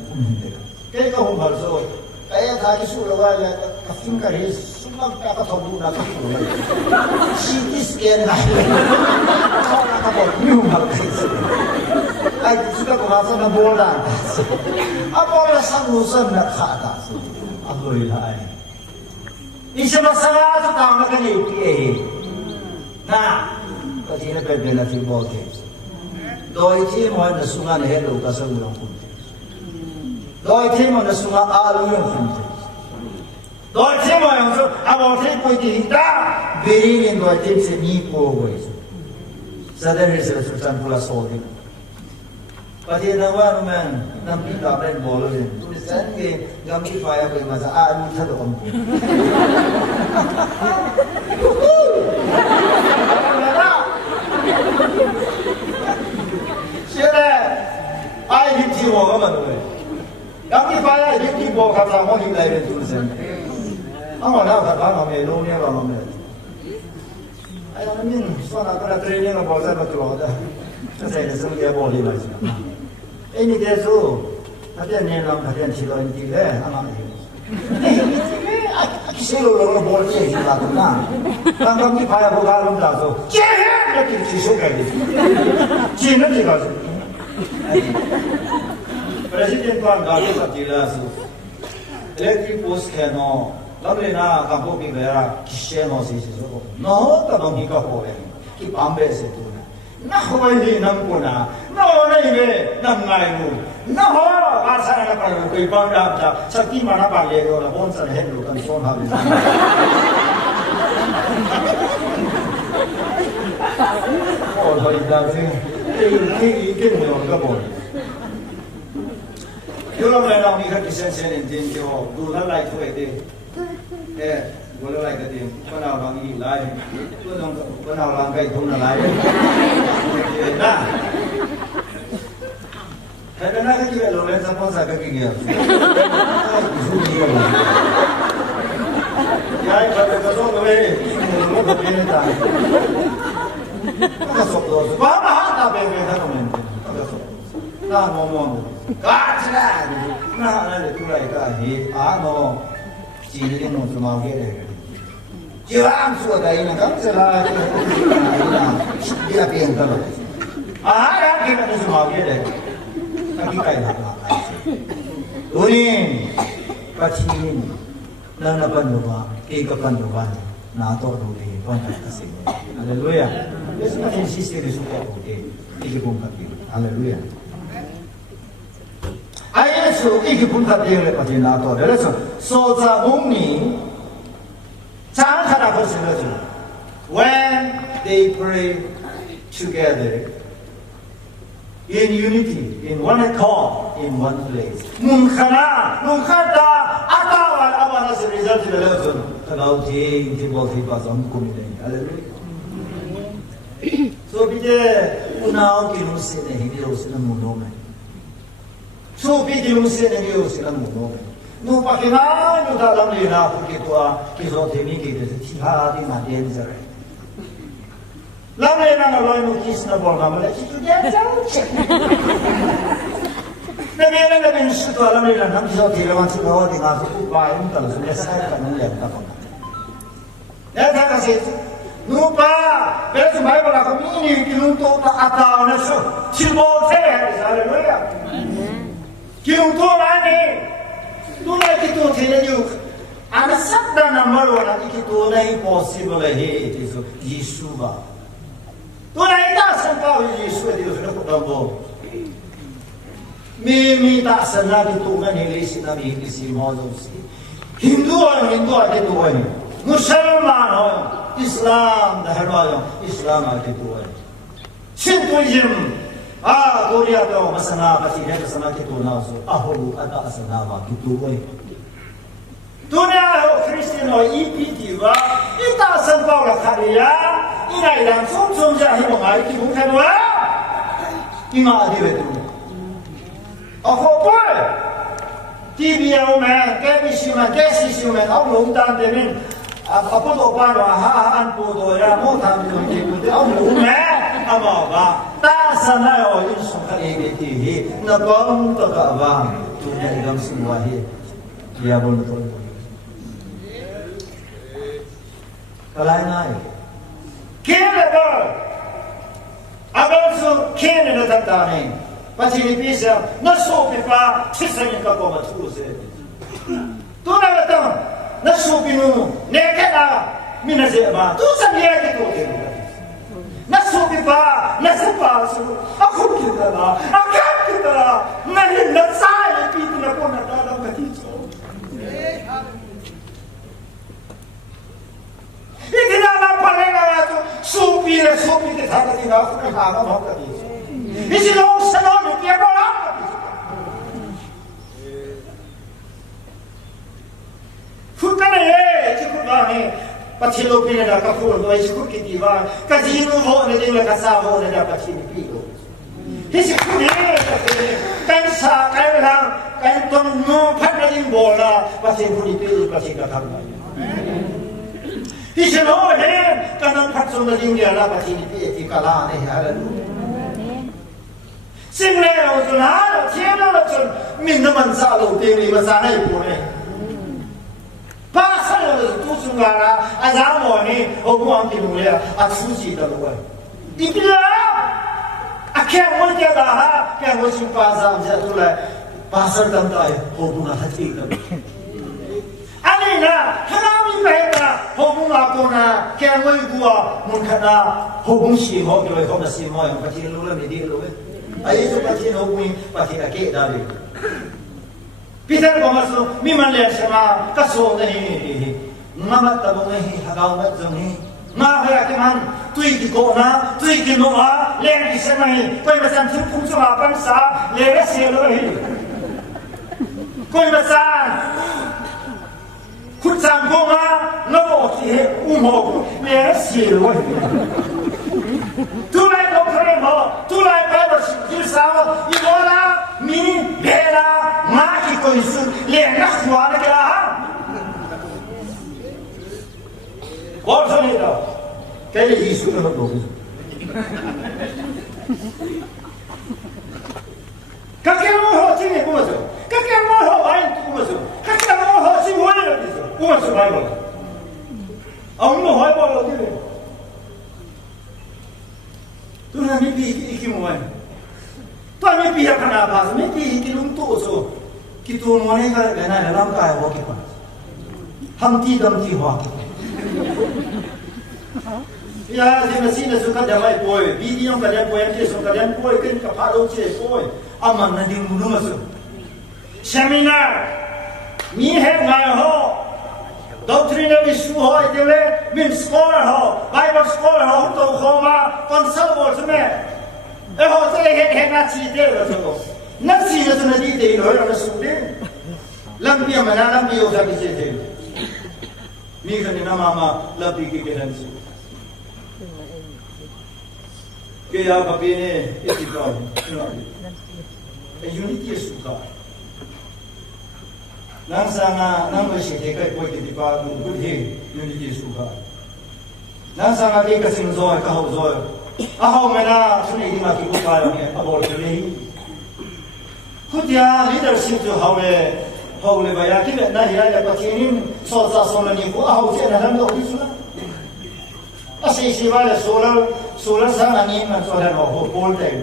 Kita kau balso. Ayah tadi suruh aja kafin kari semua kita tahu nak kafin. CT scan lah. Kau nak apa? New market. 哎，这个我说那波兰，波兰上路上那卡达是，回来。你什么啥子当那个你给？那，我今天被别人去报警。Doi timon na sunga na helo ka sa ulang punte. Doi timon na sunga alu yung punte. Doi timon yung so abortin po itinda birinin doi tim se mi po guys. Sa dahil sila sultan pula sodi. Pati nawa naman nang pita rin bolo din. Tulisan ke gamit fire ko yung masa alu sa doon po.现在爱听听我们对不对？让你发现听听我看上我就来的主持人，我那看他们弄面了弄面，哎呀，你说那个对那个包在那做的，这才是生意暴利了是吧？哎，你这说，他这年lang他这提到你这个，俺妈的，谁都弄个暴利是吧？对吧？刚刚你发现不干弄咋说？这那就去修改的，真的这个是。President Juan Carlos Atila su electric post ke no lamle na kampo pi vera kishe no si so no ta no ni ka ho ye ki pambe se tu na ho ni nam ko na no nei be nam ngai mu na ho ka sa na pa ko pa da ta sakti ma na pa le ro la bon sa he lo kan so na be oh ho ni da se ki no ka bo有了来了，你看你先人点就路他来出来的，哎，我来个的，我那让你来，我那让该通的来，那，还跟那个几个老人家帮啥个给个，呀，一个个说个喂，我可别的，那个说多，我马上别他们，那个说，那么么的。Gotcha! Na na tu lai ka he ano chi ni no tu ma ge de. Ji am su da ina kam se la ina ya bien ka. Ya ke na su ma ge de. Ka ki kai na ma. Uni pa chi ni na na pan no ba ke ka pan no ba na to do de pan ka se. Hallelujah. Yesu na insiste de su ko ke. Ki ko ka ki. Hallelujah. I also iki punta dire pati na to adesso so za mumni cha khara ko se lo when they pray together in unity in one accord in one place mun khata atawal awana se result de lo kalau ti bo ti pa som ko ni hallelujah so bide unao ki no se ne hi ro se na mu no me so pidi un se ne io se la muno no pa che na no da la lina perché tua che so te mi che ti ha di ma denzere la lina no lo no kis na borga ma le ci tu denza ne viene da ben su la lina non so ti levanti no di ma su vai un tal su le sai che non le da con e da che se no pa per se mai la comini che non to ata ne so ci mo te alleluia Kung tu lagi, tu lagi tu tidak juga. Ada sabda nama orang itu tu lagi possible lagi itu Yesus bah. Tu lagi tak sempat Yesus itu sudah ketemu. Mimi tak senang itu kan Inggris nabi Inggris Moses. Hindu ada itu kan. Musliman Islam dah ada Islam ada itu kan. Hinduism Korea to masana pati hai masana ke to na so aholu ada asana ba ki to wai dunia ho Christian ho EPT wa ita san pa la khariya ina ilan som ja hi mo ngai ki bu khan wa ima adi ve tu aho pa TV o man ke bi shi man ke si man au long dan de min apo to pa wa ha an po do ya mo tham tu ki bu de au lu man ama ba ta sana yo in so ka e ti hi na bang ta ka ba tu ne gam sin wa hi ya bon to kalai nai ke le ba aban so ke ne na ta ta ne Pati bisa naso pipa tisanya ka ko matuse. Tu na latang naso pinu nekada minaze ba. Tu samye ke to ke. Naso pipa nasapa su aku kita la akak kita la nahi nasai pitu na ko na dalam katiso. Ikina na palena tu supi ke thakati na ko ka ma ma katiso. Isi long sanon dia doang. Futane cukup bang pachilo pine dah kapur doa cukup kita bang kajian ho ne dia kasar ho ne dapat sini pilo. Isi kune kan sa kan lang kan ton no panaling bola pasti puni pilo pasti kakak. Isi lo ne kan patsun ne dia lah pasti ni pilo kalah ne halalu. Sinh lê rồi cho nó là chết nó là cho mình nó mình sao đầu tiên thì mà sáng này của này ba sao là tu sung là anh giáo mồi này ông quan tìm người à chú gì đó rồi đi bây giờ à kẹo mới kia đó ha kẹo mới chụp ba sao giờ tôi lại ba sao tâm tay ông cũng là hết chuyện rồi anh này là thằng nào mình phải là ông cũng là con là kẹo mới của muốn khát là ông cũng xì họ rồi không là xì mồi mà chỉ lúc là mình đi rồi Ayo tu pasti hubungi pasti akik dari. Pisar komasu miman le sama kaso nahi. Ngamat tabung nahi hagau mat zungi. Ngah yakiman tui di kona tui di noa leng di semai. Koi masan sempung sama pansa le sieloi. Koi masan kutsang koma no si umo le sieloi. Tu lai kau keren ho, tu lai kau bersih sama, ibu lah, mi, bela, maki kau isu, lihat kuat ke lah. Orang ni dah, kaya isu tu nak bagus. Kakek mau ho sini, kau masuk. Kakek mau ho lain, kau masuk. Kakek mau ho sini, kau masuk Bible. Awak mau ho Bible lagi. Tu nak mimpi ikimuan. Tu nak mimpi apa nak pas? Mimpi ikilum tu so. Kita mana kan kena dalam kaya wakil pas. Hamti damti wakil. Ya, si mesin suka damai boy. Video kalian boy, yang suka kalian boy kan kapal uci boy. Aman nanti mulu masuk. Seminar. Ni have ngai ho. Doctrinal issue ho itu le, min scholar ho, Bible scholar ho, untuk koma konselor semua. Ho saya head nak cite lah tu. Nak cite tu nak cite, orang nak sudah. Lampi mana lampi orang cite. Ni kan nama mama lampi kekeren su. Kaya kapi ni istiqam. Unity suka. Nang sanga nang masih dekat koi kita padu budhe unity suka. Nang sanga dia kasih zoi kau zoi. Ahau mana suni di mati kukai ni abor ni. Kudia leadership tu hau le bayar kita nak hilang dapat ini soal ni ku ahau je nak nampak di sana. Asyik siapa solar sana ni solar ho pol tay.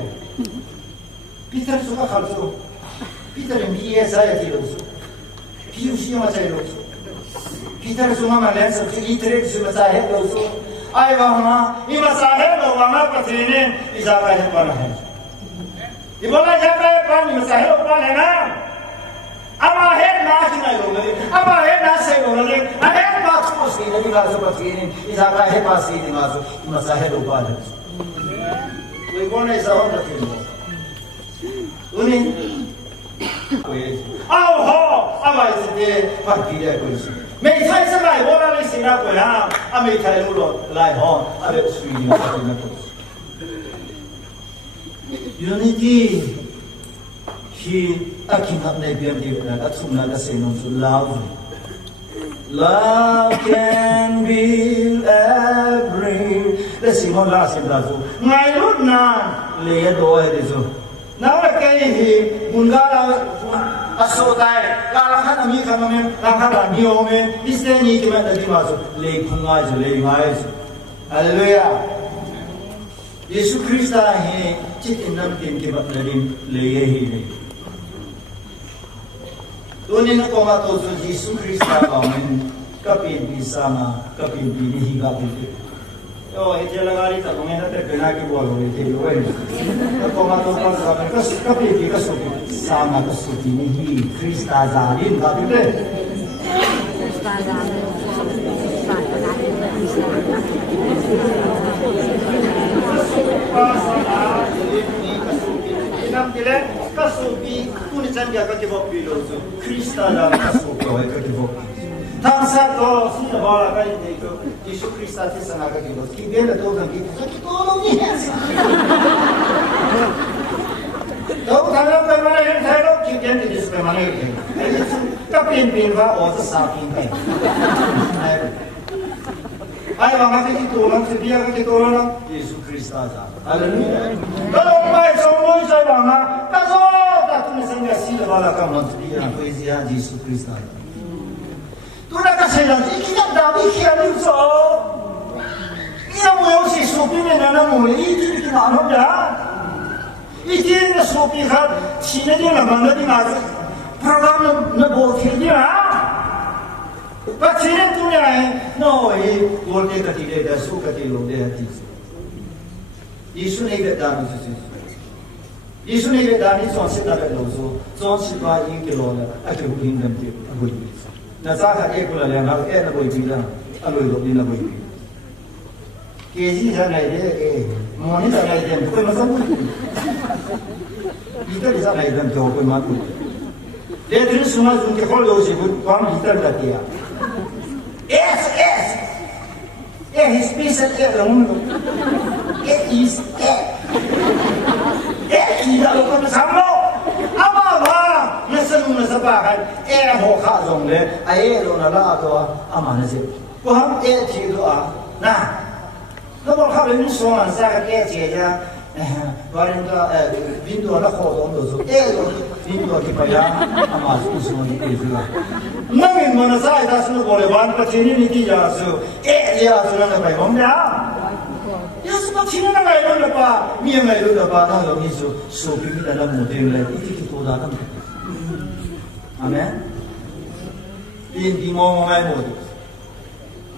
Peter suka kalau Peter ni saya tidak suka. PUC macam itu. Kita semua malah seperti literat semua saya itu. Ayah mama, ini masalah lo mama pasti ini izakah yang mana? Ibu lah siapa yang pan masalah lo pan na? Apa head nasi na lo lagi? Apa head nasi lo lagi? Head pas pasti lagi masuk pasti ini izakah head pasti ini masuk masalah lo pan. Ibu ni sahut pasti ini. Ini ao ho awai sete parti dia kuis mei thai samai bola le sina ko ya amei thai lo lai ho ave sui ni parti na kuis unity hi akin hap nei biam di na athum na da senon su love can be every le simon la sim la su ngai lut na le ya do ai de su Now kay mungala asotai kalahan ami kami kalahan niome iseni kami tadi masuk le kungai le ngai haleluya 耶稣基督係即係能點嘅物嚟嚟嘅。多年那講話到咗耶穌基督講明，嗰邊比啥嘛，嗰邊比你起價啲嘅。哦，一隻拉里就講緊那邊那幾波路嘅條路，那講話到講話嗰邊比嗰數比啥嘛，嗰數比你起，基督咋啲唔得對不對？Nampilan kasubi kuni cambia kaki bopi lozo Krista la kasubi oi kaki bopi tansa to sina bala kai deko Yesu Krista ti sana kaki lozo ki bela to kan ki kaki to lo ni hesa to kana pe mana hen thai lo ki gen ti dis pe mana ke ka pin pin va o sa pin kai ai wa ma ki to lo ti bia kaki to lo Yesu Krista za haleluya kalau mai semua saya mana kalau tak tu mesti ngasih lepas kamu nanti dia poesia Yesus Kristus. Tu nak kasih lagi kita dah bikin itu. Ia mau si supi ni nana mau ini kita mana dah? Ini ni supi kan sini dia mana di mana? Program nak buat dia. Pasien tu ni, no, boleh ketika dah suka dia dia hati. Yesus ni berdan itu. Yesus ni berdan itu orang sedar berdosa, orang sedar ini kalau ada hubungan dengan dia, boleh. Nasakah ekor yang nak boleh bilang, boleh nak boleh. Kesi sana dia, mana sana dia, bukan macam tu. Kita di sana dia jauh bukan macam tu. Dia terus semua tu kalau sebut, kamu kita dah dia. S. Special orang. It is tidak lupa bersama. Apa? Mesin mesabakan. Hoka zong le. Lo nala tu aman aja. Faham? Itu nah. Kalau kau ini soalan saya kerja. Barin tu pintu ada kodong tu. Pintu kita ya aman semua itu. Namun mana saya dah semua boleh bantu sini ni dia so. Dia sudah nak bayar dia. Ya sebab sini nak bayar lepas, ni yang bayar lepas nak lagi so pergi dalam model lagi itu kita dah kan. Amen. Ini mau model.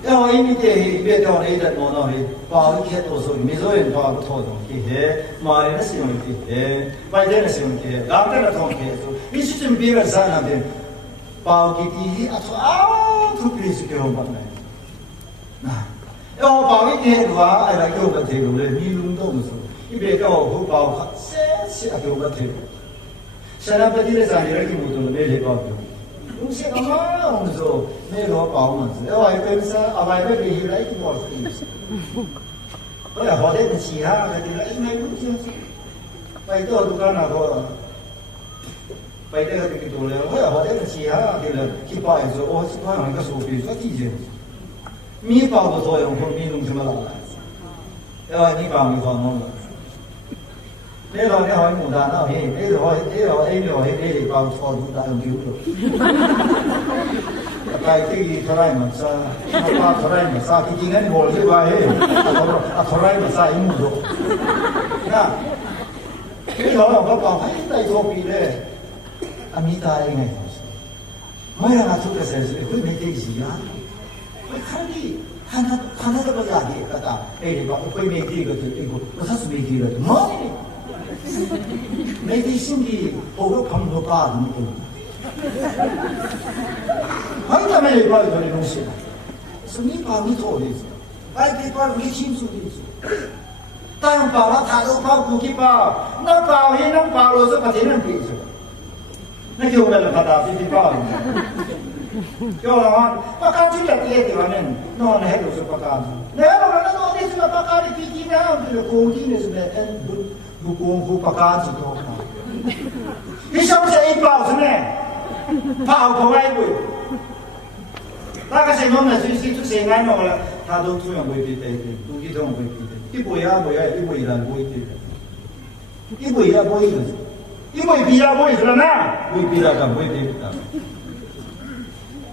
Ya ini dia betul ni dah mau ni. Bawa kita tu so, misalnya bawa tu tu kita, mari nasi orang kita, bayar nasi orang kita, gambar tu orang kita. Ini sistem biar sana dia. Bawa kita atau tu pilih sekian orang ni. Nah. Bawa ini dua, ada kau betul le, minum dong so. Ibu kau bawa se kau betul. Sana betul le sana lagi mudah le le bawa. Mungkin kamu so, le bawa mana? Awak itu masa awak itu beli lagi bawa sini. Kalau ada yang siapa betul le, ini mungkin. Baik tu dukan aku. Baik tu kita tu le, kalau ada yang siapa betul le, kita itu, oh siapa yang kita suruh itu tiada. 米包的作用和米弄什么了？你包米放弄了。你好，牡丹那边，你好，你包错牡丹用丢了。但係啲台灣沙，包台灣沙，佢點解冇嚟話嘿？台灣沙已經冇咗。嗱，你好，我包喺第個邊咧，米大應該冇人做嘅時候，佢未記事啊。 하나도 그거 아니겠다. 에이, 뭐 메디 이거 이거 무슨 메디를 뭐? 메디 신기 보고 밤도 가는 거. 한다면 이거 저리 놓으시. 스님 밤이 돌이지. 빨리 빨리 힘수리지. 땅 봐라 다도 봐 고기 봐. 나 봐해 나 봐로서 받는 게죠. 나 교회를 받아 비비 봐. Orang pakar juga dia di mana, non hello so pakar. Nah, orang non dia sudah pakar di kita, dia kodi ni sudah buku pakar itu. Ini siapa saya impau sebenarnya, pau kawai pun. Tak kasih nom nak suci sengai nom lah, hadu tu yang boleh kita itu, tu kita yang boleh kita. Ibu ya, ibu ilan boleh kita. Ibu ya boleh itu, ibu biar boleh sudah na, ibu biar kan boleh kita.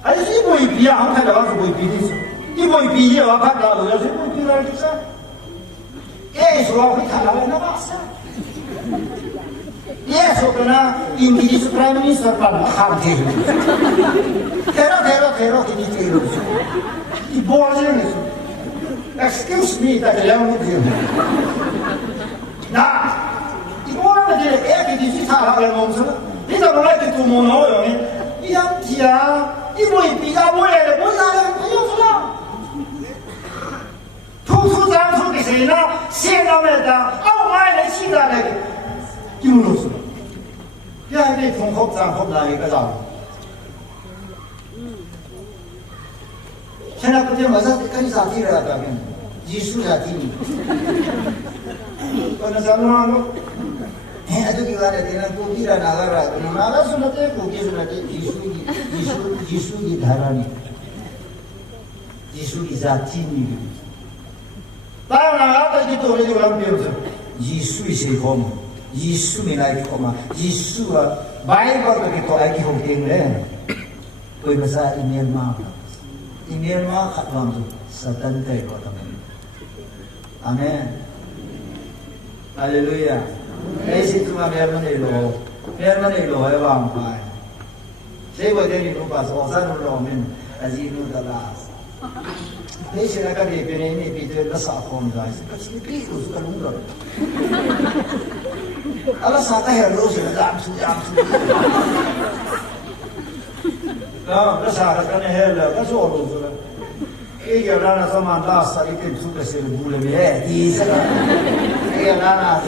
还是一模一比啊，我看到我是不会比的，一模一比的话，看到了要是不比了就是，哎，说说会看到那把啥？耶稣跟那印第是 Prime Minister 办的行情，天咯，给你这个，你包这个，excuse me， 大家两个字，那，你包那个给你去查下来弄什么？你怎么来给做梦好用呢？你想讲，你不会比较我来的，我啥的不用说了。突长出的谁呢？现到那的，我买的现在那个，有路子。现在这从学长学哪一个长？现在不听我说，跟啥地了？这边艺术啥地？我那啥嘛，哎，这个话呢，天天古地了那个了，那个说那这古地说那这艺术的台湾呢，艺术的啥地呢？当然，这就多了就两标准，艺术是什么？艺术没来过嘛？艺术啊，拜过这个多爱好听嘞。为么啥email嘛看完就Satan带过他们。阿门。哈利路亚。那是他妈别人的路还忘怀。谁会跟你说把所山路上面还是路的拉？那些那个里边呢，比对那啥风的，可是比如说路了。阿拉啥个还路是ram出。啊，那啥个跟那还了，那说路子了。一个那什么拉萨一点出个是路了没？第一个，一个那，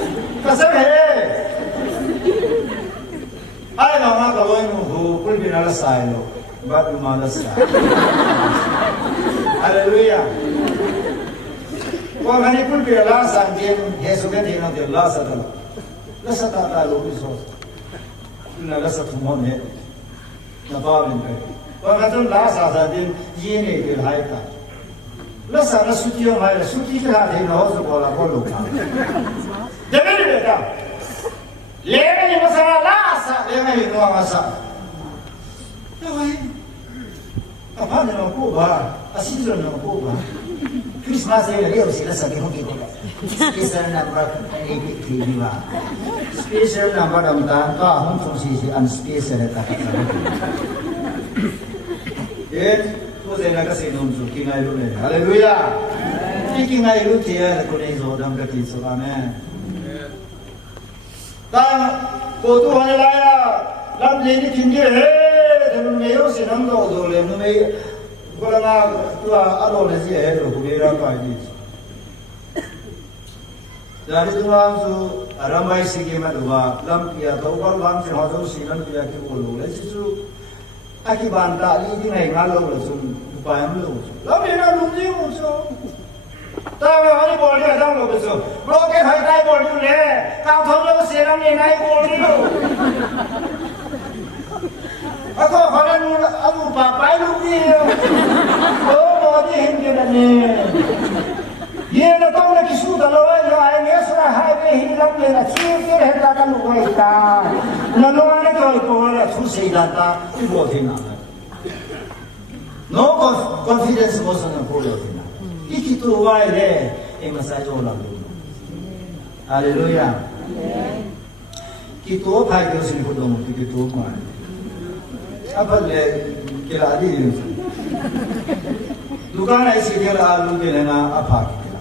可是嘿，哎，那个我们不边那塞了，把路嘛那塞。哈利路亚！我看你不边拉萨边，耶稣跟你那边拉萨的了。拉萨大路不说，那拉萨土毛呢？那方面的，我看这拉萨的烟呢就还大，拉萨那苏堤买了，苏堤是哪天老是过了过路上，这边的的，两个人不是拉萨，两个人往拉萨，对不对？啊，反正我过吧，啊，新春我过吧。Christmas ay lagi sila sa kimo kita. Special number ay TV ba. Special number damtan ka hong song si unspecial ta ka. Ko sa na kasi nung so kingai lu ne. Hallelujah. Kingai lu tiya ko ne so dam ka ti so amen. Ta ko tu han la ya lam le ni kin ge he de me yo se nam do le no me过来那对吧？阿罗那些还是不给人干的。然后就讲说，阿拉买些个嘛对吧？咱比亚头发咱正好就是咱比亚去过路，那就是阿去办大，你定来俺路了就不办路，咱别那路的我说。但是我们保留咱路不说，老给还带保留嘞，交通有些人连来保留。Ako kalau aku bapak lu dia, oh dia hindi na ni. Ye na tong na kisu dalawa yo ay ngesra highway hilang le na chikir heta ka luway ta. Nanuwa na ko ko na susi data ibo tina. No confidence mo sa ko lo tina. Ikito wai le e masayo la lu. Hallelujah. Kito phai ko sin ko dong kito ko. Apa le kira di dukaan ऐसे kira आलू के लेना apa kira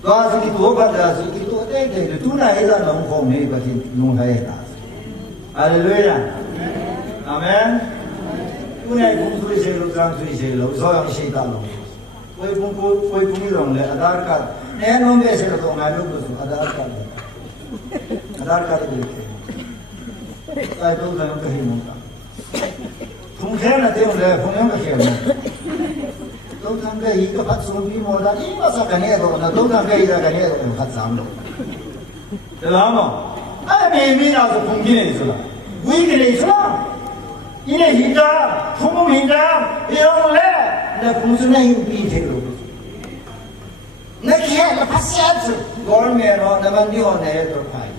तो आज की तो बंदा से की तो दे तू ना ऐसा नौं को में बची नौं है ना हालेलुया आमेन तू ने कुंतुरी से लो कुंतुरी से लो जोया से डालो कोई पुंगी लोग ले आधार कार्ड ने नौं में से तो मैं लोग तो आधार कार्ड लेके आई तो मैं कहीं मुंगा तुम खेलना थे उन्हें पुण्यों का खेलना तो हम के ही का बात सुन भी मोड़ा नहीं मसा करने को ना तो हम के ही का करने को बात सामने तो हम अरे मैं ना तो पुंगी नहीं सुना वही के नहीं सुना इन्हें हिंदा पुंगों हिंदा ये लोग ले ना पुंगसु नहीं भी थे लोग ना क्या ना पासियात गौर में ना ना बंदी होने तो भाई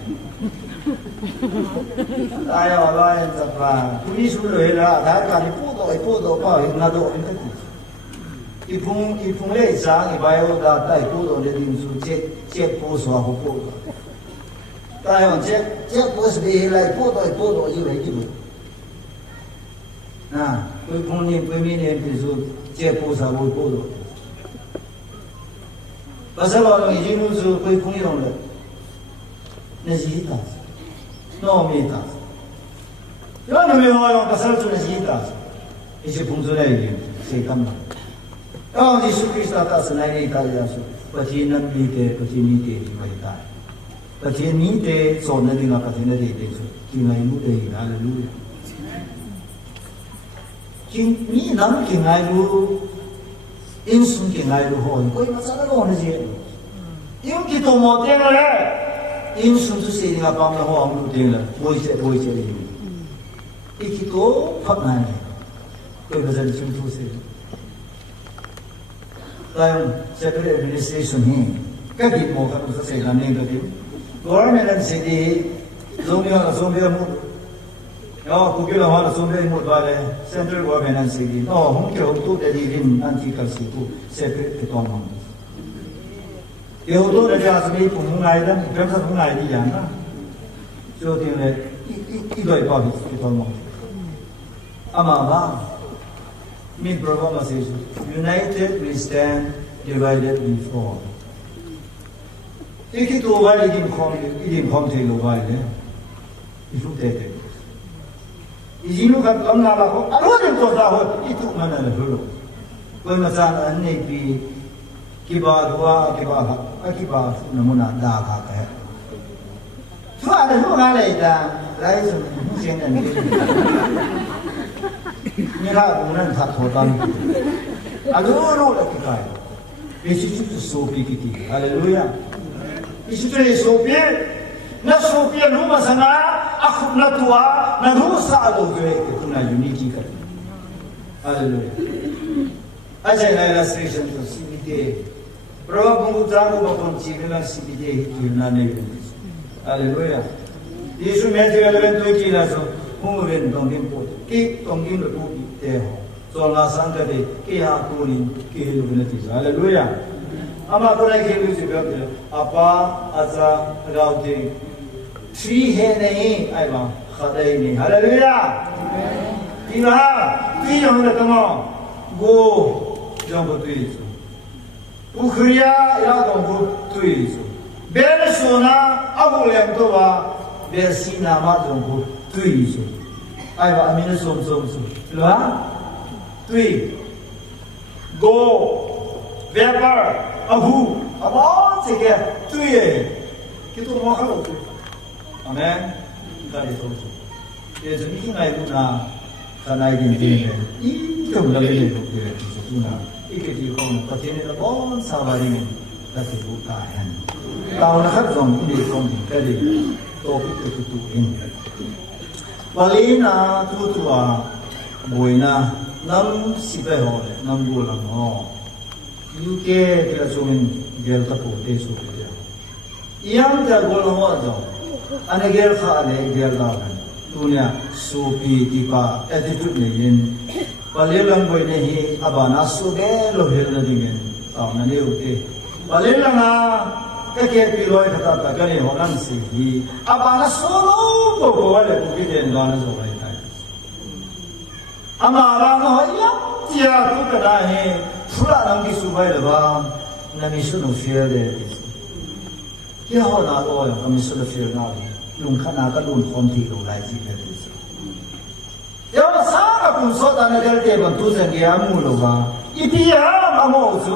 아야 와야 잡아. 우리 술로 해라. 다가 아니 뿌도 빠이 나도 이렇게. phung lệ giá cái bài ô đã tại cố độ để tìm số chết cố xóa của cố độ tại hòn chết cố sẽ lại cố độ như vậy chứ tôi phung niệm tôi mi niệm thì số chết cố xóa của cố độ và sau đó người dân nó số tôi phung niệm rồi nên gì ta nó mi ta nếu nó mi hỏi ông sao cho nên gì ta 이제 봉선에 세감나. 예수 그리스도 따스나이 가야수. 버티는 미대 디마이다. 버티는 미대 소나리가 같은 데 되죠. 기나이 무대 할렐루야. 긴 나무 기나이로 인순 기나이로 호. 거기 맞아도 오는지. 인기도 못 되네. 인순도 세리가 밤에 호 아무도 되네. 보이세. 이기도 팍나네. कोई वजह चुनथू से तायम secretary administration ही कभी मौका तो से लाने का दियो गवर्नमेंट से दी जोमिया मु या कुके हमारा जोमिया मु वाले सेंट्रल गवर्नमेंट से दी नो हम के हम तो दी रिम एंटी कर से को सेक्रेटरी तो हम ये तो रे आज में पुंगाई दा ब्रह्म पुंगाई दी या ना जो दिन ले इदोई बाबी तो हम अमाबा Min Brahma says, united we stand, divided we fall. Iki to wali idim komte lo wali, ifu tete. Izinu kat lamna la ho, alo dem to da ho, itu mana la hulo. Koi masan anne pi kiba namuna da ka ka. Tu ada tu ngalai da, lai su mungkin kan. Nila unan tak hotan, aduh lagi kaya. Yesus itu sopi kita, haleluya. Yesus itu sopi, na sopi rumah sana, aku na tua, na rusa aduh itu na uniki kan, haleluya. Aja nila station tu sibite, berapa pengusaha maupun civilan sibite itu nane, haleluya. Yesus menjadi elemen tu kira so. Mungkin dongeng pun, dongeng lebih deh. Soalnya sangka deh, kia kuning, kia lu nanti. Haleluya. Ama kurang kia lu juga deh. Apa aja kau deh. Three ini, ayam, kata ini. Haleluya. Tiga, tiga orang kamu. Go, jangan betul. Ukria, ya kamu betul. Bersona, aku lihat tu bah, bersina macam对说，哎吧，明天说，是吧？对，go， vapor， abu， 这个对，这都冇看到对，阿门，大家都说，也是你来不拿，看来一点点的，一个不能给你对，就是不拿，一个地方不听那个帮啥玩意，那是不干的，到那还装一点装这里，多不就是多赢。Walina tutua buena nam sipai ho nam gulang ho UK kila sumin gel tapu te su dia yang ta gulang ho jo ane gel kha ane gel la dunia supi tipa attitude ne yin walilang boy ne hi abana su ge lo hel na dingen ta na ne uti walilang na cái piloi kata ta cái này họ làm gì abang solo ko wale ko kiten dan so bai tai ama ra no ya tia tu kada he pura nam ki su bai la ba na mi su no fear de ya ho na lo ya mi su no fear na lung khana ka lung khom thi lo lai ji de ya sa ka kun so ta na del te ban tu san ya mu lo ba ipia ma mo su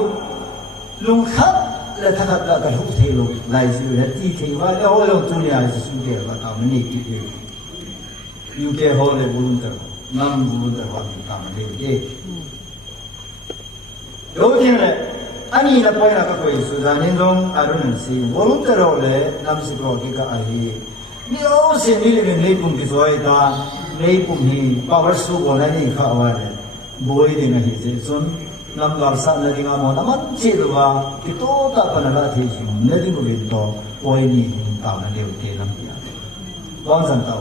lung khat là thằng là cái hút thề luôn lại sự là chi thề và cái hồi lúc tôi nhà sự suy đề và tạo nên cái gì yêu cái hồi là volunteer năm volunteer hoàn tạo nên cái đầu tiên là anh ấy là phải là cái gì sự ra nên trong ai đó nên gì volunteer là năm sự có cái ai nếu xin đi lên lấy cùng cái số ta lấy cùng thì power số của nó đi khá là bồi đi ngay thì son nam gar sa na ringa mo naman chilwa kito ta panala thi ju ne ding wi to oi ni ta na leu te nam ya wang san tao